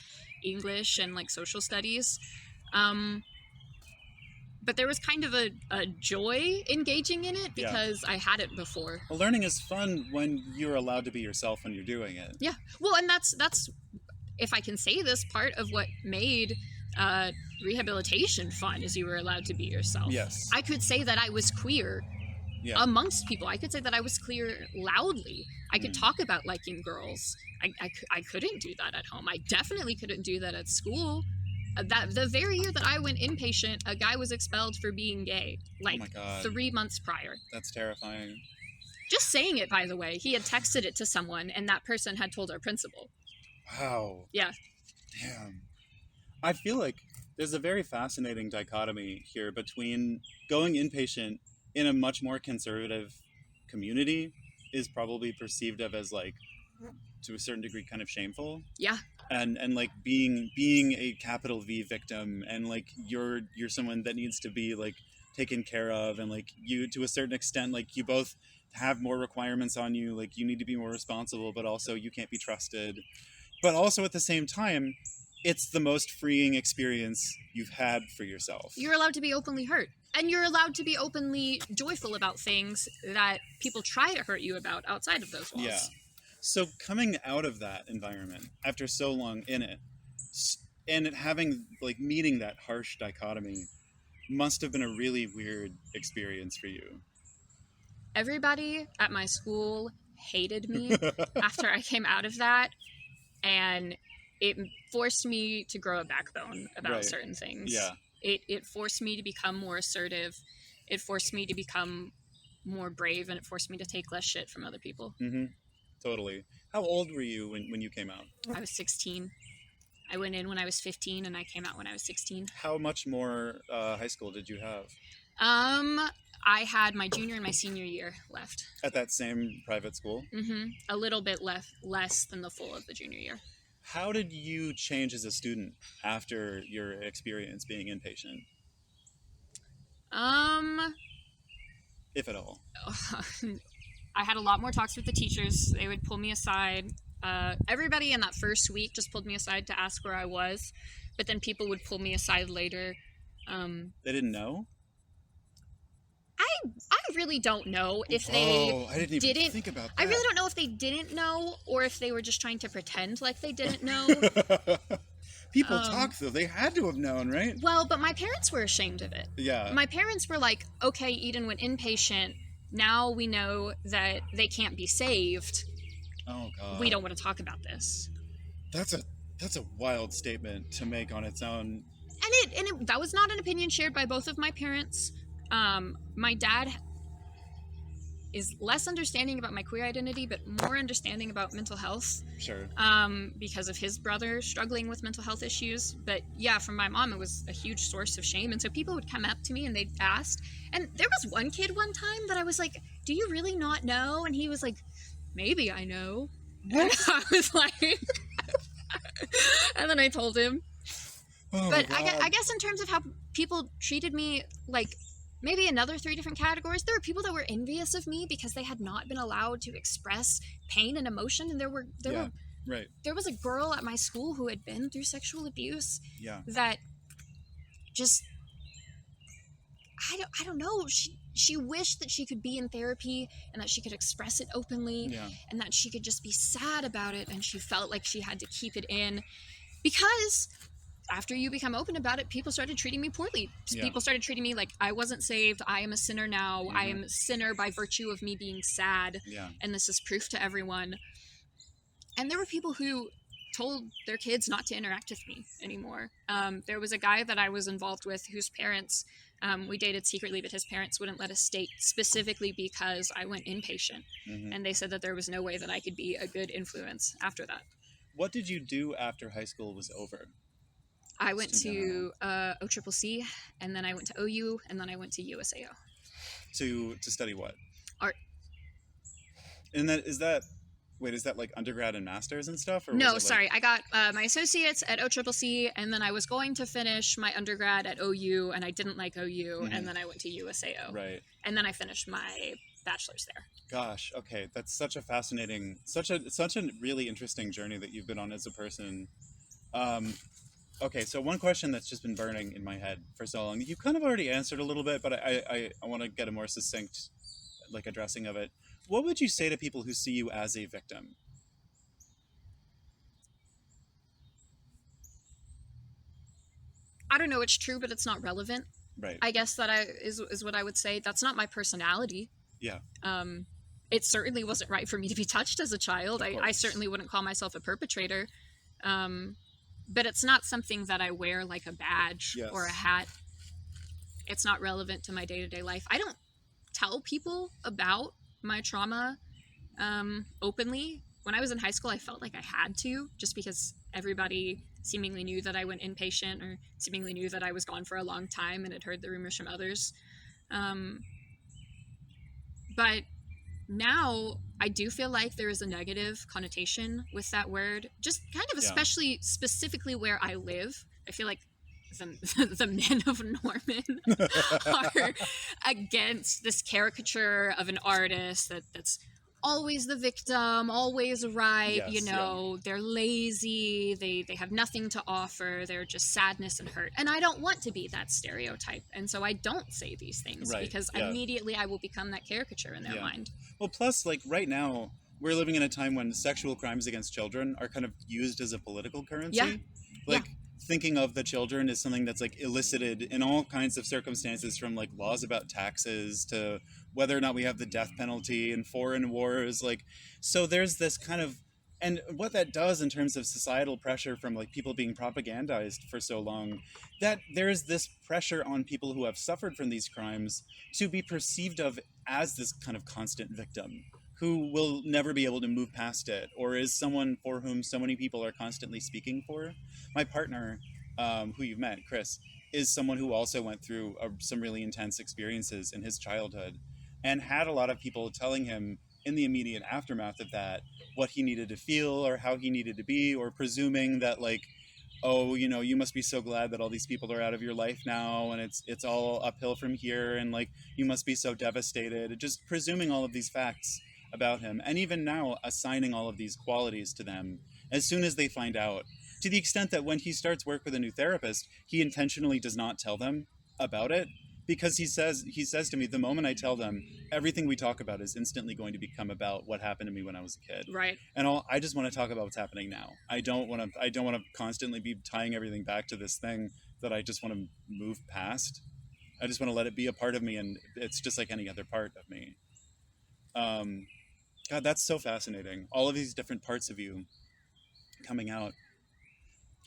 English and like social studies. But there was kind of a joy engaging in it because I had it before. Well, learning is fun when you're allowed to be yourself when you're doing it. Yeah. Well, and that's if I can say this, part of what made rehabilitation fun is you were allowed to be yourself. Yes. I could say that I was queer Yeah. amongst people. I could say that I was queer loudly. I could talk about liking girls. I couldn't do that at home. I definitely couldn't do that at school. That the very year that I went inpatient, a guy was expelled for being gay, like my God. 3 months prior. That's terrifying. Just saying it, by the way. He had texted it to someone, and that person had told our principal. Wow. Yeah. Damn. I feel like there's a very fascinating dichotomy here between going inpatient in a much more conservative community is probably perceived of as like to a certain degree kind of shameful. Yeah. And like being a capital V victim, and like you're someone that needs to be like taken care of, and like you, to a certain extent, like you both have more requirements on you, like you need to be more responsible, but also you can't be trusted. But also at the same time, it's the most freeing experience you've had for yourself. You're allowed to be openly hurt. And you're allowed to be openly joyful about things that people try to hurt you about outside of those walls. Yeah. So coming out of that environment after so long in it, and it having like meeting that harsh dichotomy, must have been a really weird experience for you. Everybody at my school hated me after I came out of that, and it forced me to grow a backbone about Right. certain things. Yeah. It forced me to become more assertive. It forced me to become more brave, and it forced me to take less shit from other people. Mm-hmm. Totally. How old were you when you came out? I was 16. I went in when I was 15, and I came out when I was 16. How much more high school did you have? I had my junior and my senior year left. At that same private school? Mm-hmm. A little bit less than the full of the junior year. How did you change as a student after your experience being inpatient, if at all? I had a lot more talks with the teachers. They would pull me aside. Everybody in that first week just pulled me aside to ask where I was, but then people would pull me aside later. They didn't know? I really don't know if they I didn't even didn't think about that. I really don't know if they didn't know or if they were just trying to pretend like they didn't know. People talk though. They had to have known, right? Well, but my parents were ashamed of it. Yeah. My parents were like, okay, Eden went inpatient. Now we know that they can't be saved. Oh god. We don't want to talk about this. That's a wild statement to make on its own. And that was not an opinion shared by both of my parents. My dad is less understanding about my queer identity, but more understanding about mental health. Sure. Because of his brother struggling with mental health issues. But yeah, from my mom, it was a huge source of shame. And so people would come up to me and they'd ask. And there was one kid one time that I was like, do you really not know? And he was like, maybe I know. What? And I was like, and then I told him. Oh, But god. I guess in terms of how people treated me, like maybe another 3 different categories, there were people that were envious of me because they had not been allowed to express pain and emotion. And there Right. was a girl at my school who had been through sexual abuse Yeah. that just, I don't know, she wished that she could be in therapy and that she could express it openly Yeah. and that she could just be sad about it, and she felt like she had to keep it in because after you become open about it, people started treating me poorly. Yeah. People started treating me like I wasn't saved. I am a sinner now. I am a sinner by virtue of me being sad. Yeah. And this is proof to everyone. And there were people who told their kids not to interact with me anymore. There was a guy that I was involved with whose parents, we dated secretly, but his parents wouldn't let us date specifically because I went inpatient. Mm-hmm. And they said that there was no way that I could be a good influence after that. What did you do after high school was over? I went Just in to OCCC, and then I went to OU, and then I went to USAO. To study what? Art. And is that like undergrad and masters and stuff? Or No, was it sorry. I got my associates at OCCC, and then I was going to finish my undergrad at OU, and I didn't like OU, and then I went to USAO. Right. And then I finished my bachelor's there. Gosh, okay, that's such a fascinating, such a really interesting journey that you've been on as a person. Okay, so one question that's just been burning in my head for so long, you kind of already answered a little bit, but I want to get a more succinct, like, addressing of it. What would you say to people who see you as a victim? I don't know it's true, but it's not relevant. Right. I guess that is what I would say. That's not my personality. Yeah. It certainly wasn't right for me to be touched as a child. I certainly wouldn't call myself a perpetrator. But it's not something that I wear like a badge or a hat. It's not relevant to my day-to-day life. I don't tell people about my trauma openly. When I was in high school, I felt like I had to, just because everybody seemingly knew that I went inpatient or seemingly knew that I was gone for a long time and had heard the rumors from others. But now I do feel like there is a negative connotation with that word, just kind of especially specifically where I live. I feel like the men of Norman are against this caricature of an artist that's always the victim, always right, Yes, they're lazy, they have nothing to offer, they're just sadness and hurt. And I don't want to be that stereotype. And so I don't say these things because immediately I will become that caricature in their mind. Well, plus, like, right now, we're living in a time when sexual crimes against children are kind of used as a political currency. Yeah. Like, thinking of the children as something that's, like, elicited in all kinds of circumstances, from, like, laws about taxes to whether or not we have the death penalty in foreign wars. Like, so there's this kind of... And what that does in terms of societal pressure from, like, people being propagandized for so long, that there's this pressure on people who have suffered from these crimes to be perceived of as this kind of constant victim who will never be able to move past it, or is someone for whom so many people are constantly speaking for. My partner, who you've met, Chris, is someone who also went through some really intense experiences in his childhood and had a lot of people telling him in the immediate aftermath of that what he needed to feel or how he needed to be, or presuming that, like, oh, you must be so glad that all these people are out of your life now and it's all uphill from here, and, like, you must be so devastated. Just presuming all of these facts about him, and even now assigning all of these qualities to them as soon as they find out, to the extent that when he starts work with a new therapist, he intentionally does not tell them about it, because he says to me, the moment I tell them, everything we talk about is instantly going to become about what happened to me when I was a kid. Right. And I just want to talk about what's happening now. I don't want to constantly be tying everything back to this thing that I just want to move past. I just want to let it be a part of me, and it's just like any other part of me. God, that's so fascinating. All of these different parts of you coming out.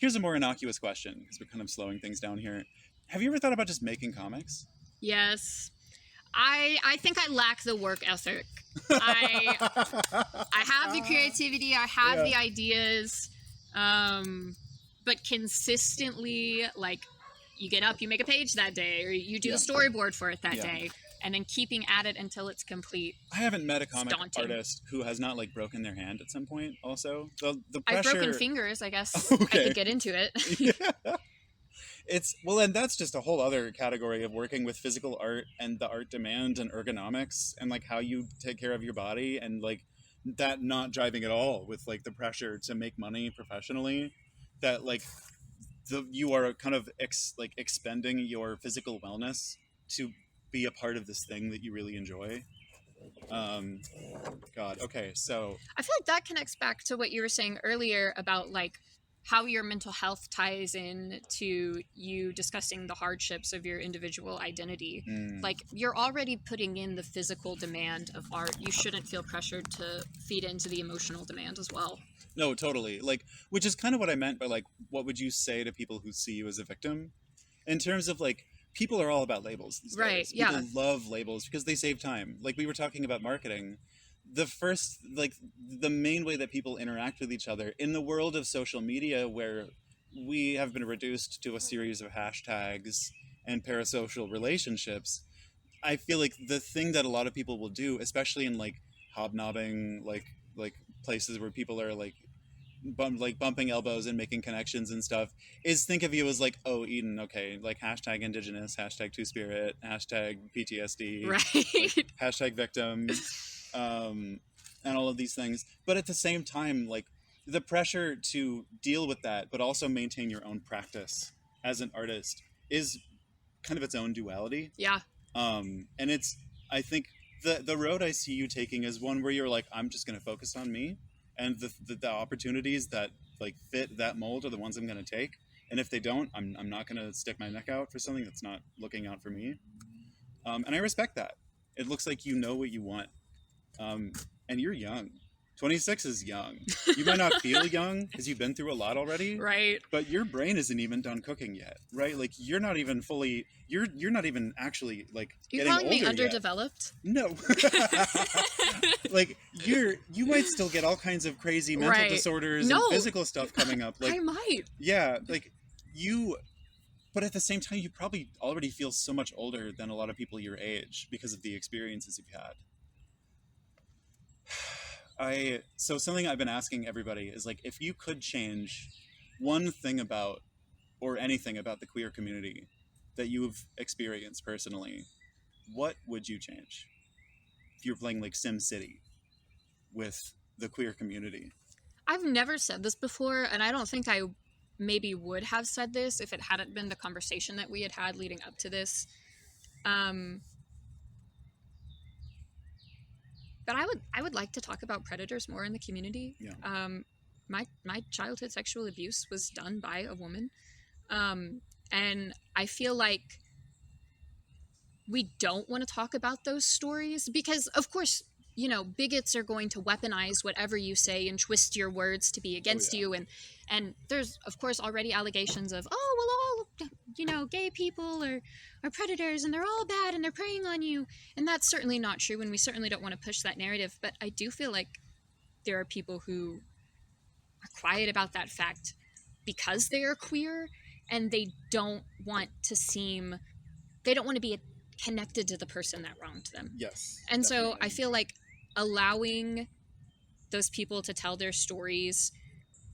Here's a more innocuous question, because we're kind of slowing things down here. Have you ever thought about just making comics? Yes. I think I lack the work ethic. I have the creativity, I have the ideas, but consistently, like, you get up, you make a page that day, or you do the storyboard for it that day, and then keeping at it until it's complete. I haven't met a comic artist who has not, like, broken their hand at some point. Also, the pressure... I've broken fingers, I guess. Okay. I could get into it. Yeah. And that's just a whole other category of working with physical art and the art demand and ergonomics and, like, how you take care of your body, and, like, that not driving at all with, like, the pressure to make money professionally, that, like, you are kind of expending your physical wellness to be a part of this thing that you really enjoy. God, okay, so I feel like that connects back to what you were saying earlier about, like, how your mental health ties in to you discussing the hardships of your individual identity. Like, you're already putting in the physical demand of art. You shouldn't feel pressured to feed into the emotional demand as well. No, totally. Like, which is kind of what I meant by, like, what would you say to people who see you as a victim? In terms of, like, people are all about labels these days. People love labels because they save time. Like, we were talking about marketing. The main way that people interact with each other in the world of social media, where we have been reduced to a series of hashtags and parasocial relationships, I feel like the thing that a lot of people will do, especially in, like, hobnobbing, like places where people are, like, bumping elbows and making connections and stuff, is think of you as, like, oh, Eden, okay, like, hashtag Indigenous, hashtag Two-Spirit, hashtag PTSD, right? Like, hashtag victim, and all of these things. But at the same time, like, the pressure to deal with that, but also maintain your own practice as an artist, is kind of its own duality. Yeah. And it's, I think, the road I see you taking is one where you're like, I'm just going to focus on me, and the opportunities that, like, fit that mold are the ones I'm going to take. And if they don't, I'm not going to stick my neck out for something that's not looking out for me. And I respect that. It looks like you know what you want. And you're young. 26 is young. You might not feel young because you've been through a lot already. Right. But your brain isn't even done cooking yet, right? Like, you're not even fully, you're not even actually, like, You're getting calling me older underdeveloped? yet. No. Like, you might still get all kinds of crazy mental disorders and physical stuff coming up. Like, I might. Yeah, like, but at the same time, you probably already feel so much older than a lot of people your age because of the experiences you've had. So something I've been asking everybody is like, if you could change one thing about or anything about the queer community that you've experienced personally, what would you change if you're playing like Sim City with the queer community? I've never said this before, and I don't think I maybe would have said this if it hadn't been the conversation that we had had leading up to this. But I would like to talk about predators more in the community. Yeah. My childhood sexual abuse was done by a woman, and I feel like we don't want to talk about those stories because, of course, bigots are going to weaponize whatever you say and twist your words to be against you, and there's of course already allegations of, oh well, all gay people are predators and they're all bad and they're preying on you, and that's certainly not true, and we certainly don't want to push that narrative. But I do feel like there are people who are quiet about that fact because they are queer, and they don't want to be connected to the person that wronged them. Yes. And definitely. so I feel like allowing those people to tell their stories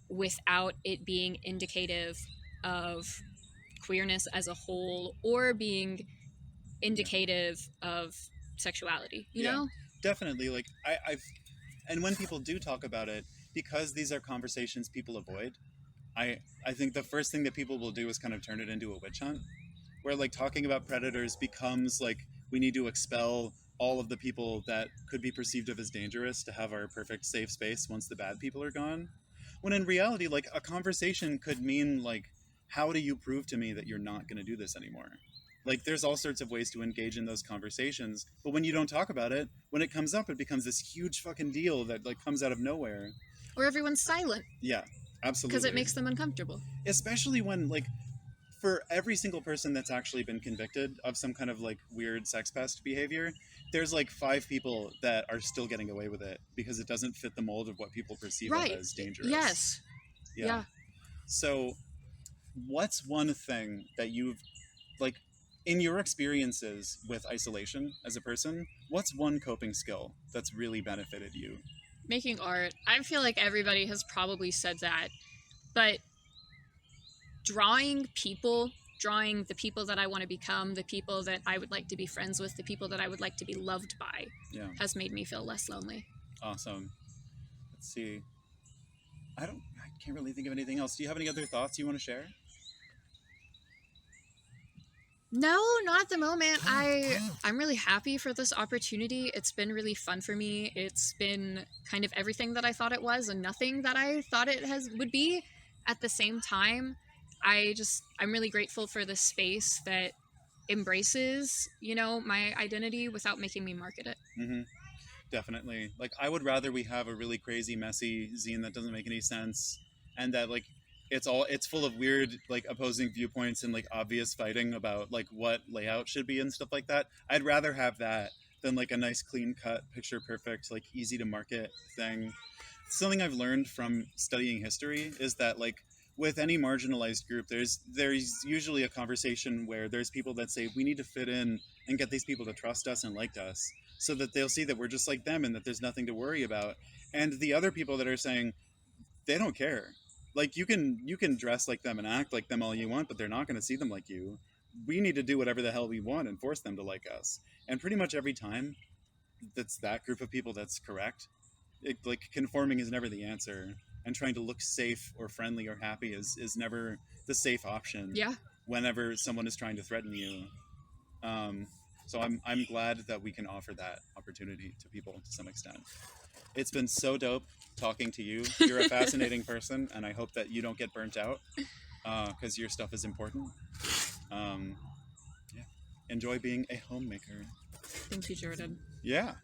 without it being indicative of queerness as a whole or being indicative of sexuality, you know? Definitely. Like and when people do talk about it, because these are conversations people avoid, I think the first thing that people will do is kind of turn it into a witch hunt, where like talking about predators becomes like we need to expel all of the people that could be perceived of as dangerous to have our perfect safe space once the bad people are gone. When in reality, like a conversation could mean like, how do you prove to me that you're not going to do this anymore? Like there's all sorts of ways to engage in those conversations, but when you don't talk about it, when it comes up, it becomes this huge fucking deal that like comes out of nowhere. Or everyone's silent Yeah, absolutely. because it makes them uncomfortable. Especially when like, for every single person that's actually been convicted of some kind of like weird sex pest behavior, there's like 5 people that are still getting away with it because it doesn't fit the mold of what people perceive of as dangerous. Yes. Yeah. So what's one thing that you've like in your experiences with isolation as a person, what's one coping skill that's really benefited you? Making art. I feel like everybody has probably said that, but drawing the people that I want to become, the people that I would like to be friends with, the people that I would like to be loved by, has made me feel less lonely. Awesome. Let's see. I can't really think of anything else. Do you have any other thoughts you want to share? No, not at the moment. I'm really happy for this opportunity. It's been really fun for me. It's been kind of everything that I thought it was and nothing that I thought it would be at the same time. I'm really grateful for this space that embraces, my identity without making me market it. Mm-hmm. Definitely. Like, I would rather we have a really crazy, messy zine that doesn't make any sense, and that like it's full of weird like opposing viewpoints and like obvious fighting about like what layout should be and stuff like that. I'd rather have that than like a nice clean cut, picture perfect, like easy to market thing. Something I've learned from studying history is that like with any marginalized group, there's usually a conversation where there's people that say we need to fit in and get these people to trust us and like us so that they'll see that we're just like them and that there's nothing to worry about. And the other people that are saying they don't care. Like you can dress like them and act like them all you want, but they're not going to see them like you. We need to do whatever the hell we want and force them to like us. And pretty much every time that's that group of people that's correct. Like conforming is never the answer, and trying to look safe or friendly or happy is never the safe option. Yeah. Whenever someone is trying to threaten you. So I'm glad that we can offer that opportunity to people to some extent. It's been so dope talking to you. You're a fascinating person, and I hope that you don't get burnt out because your stuff is important. Yeah. Enjoy being a homemaker. Thank you, Jordan. Yeah.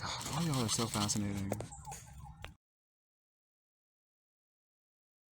God, all y'all are so fascinating.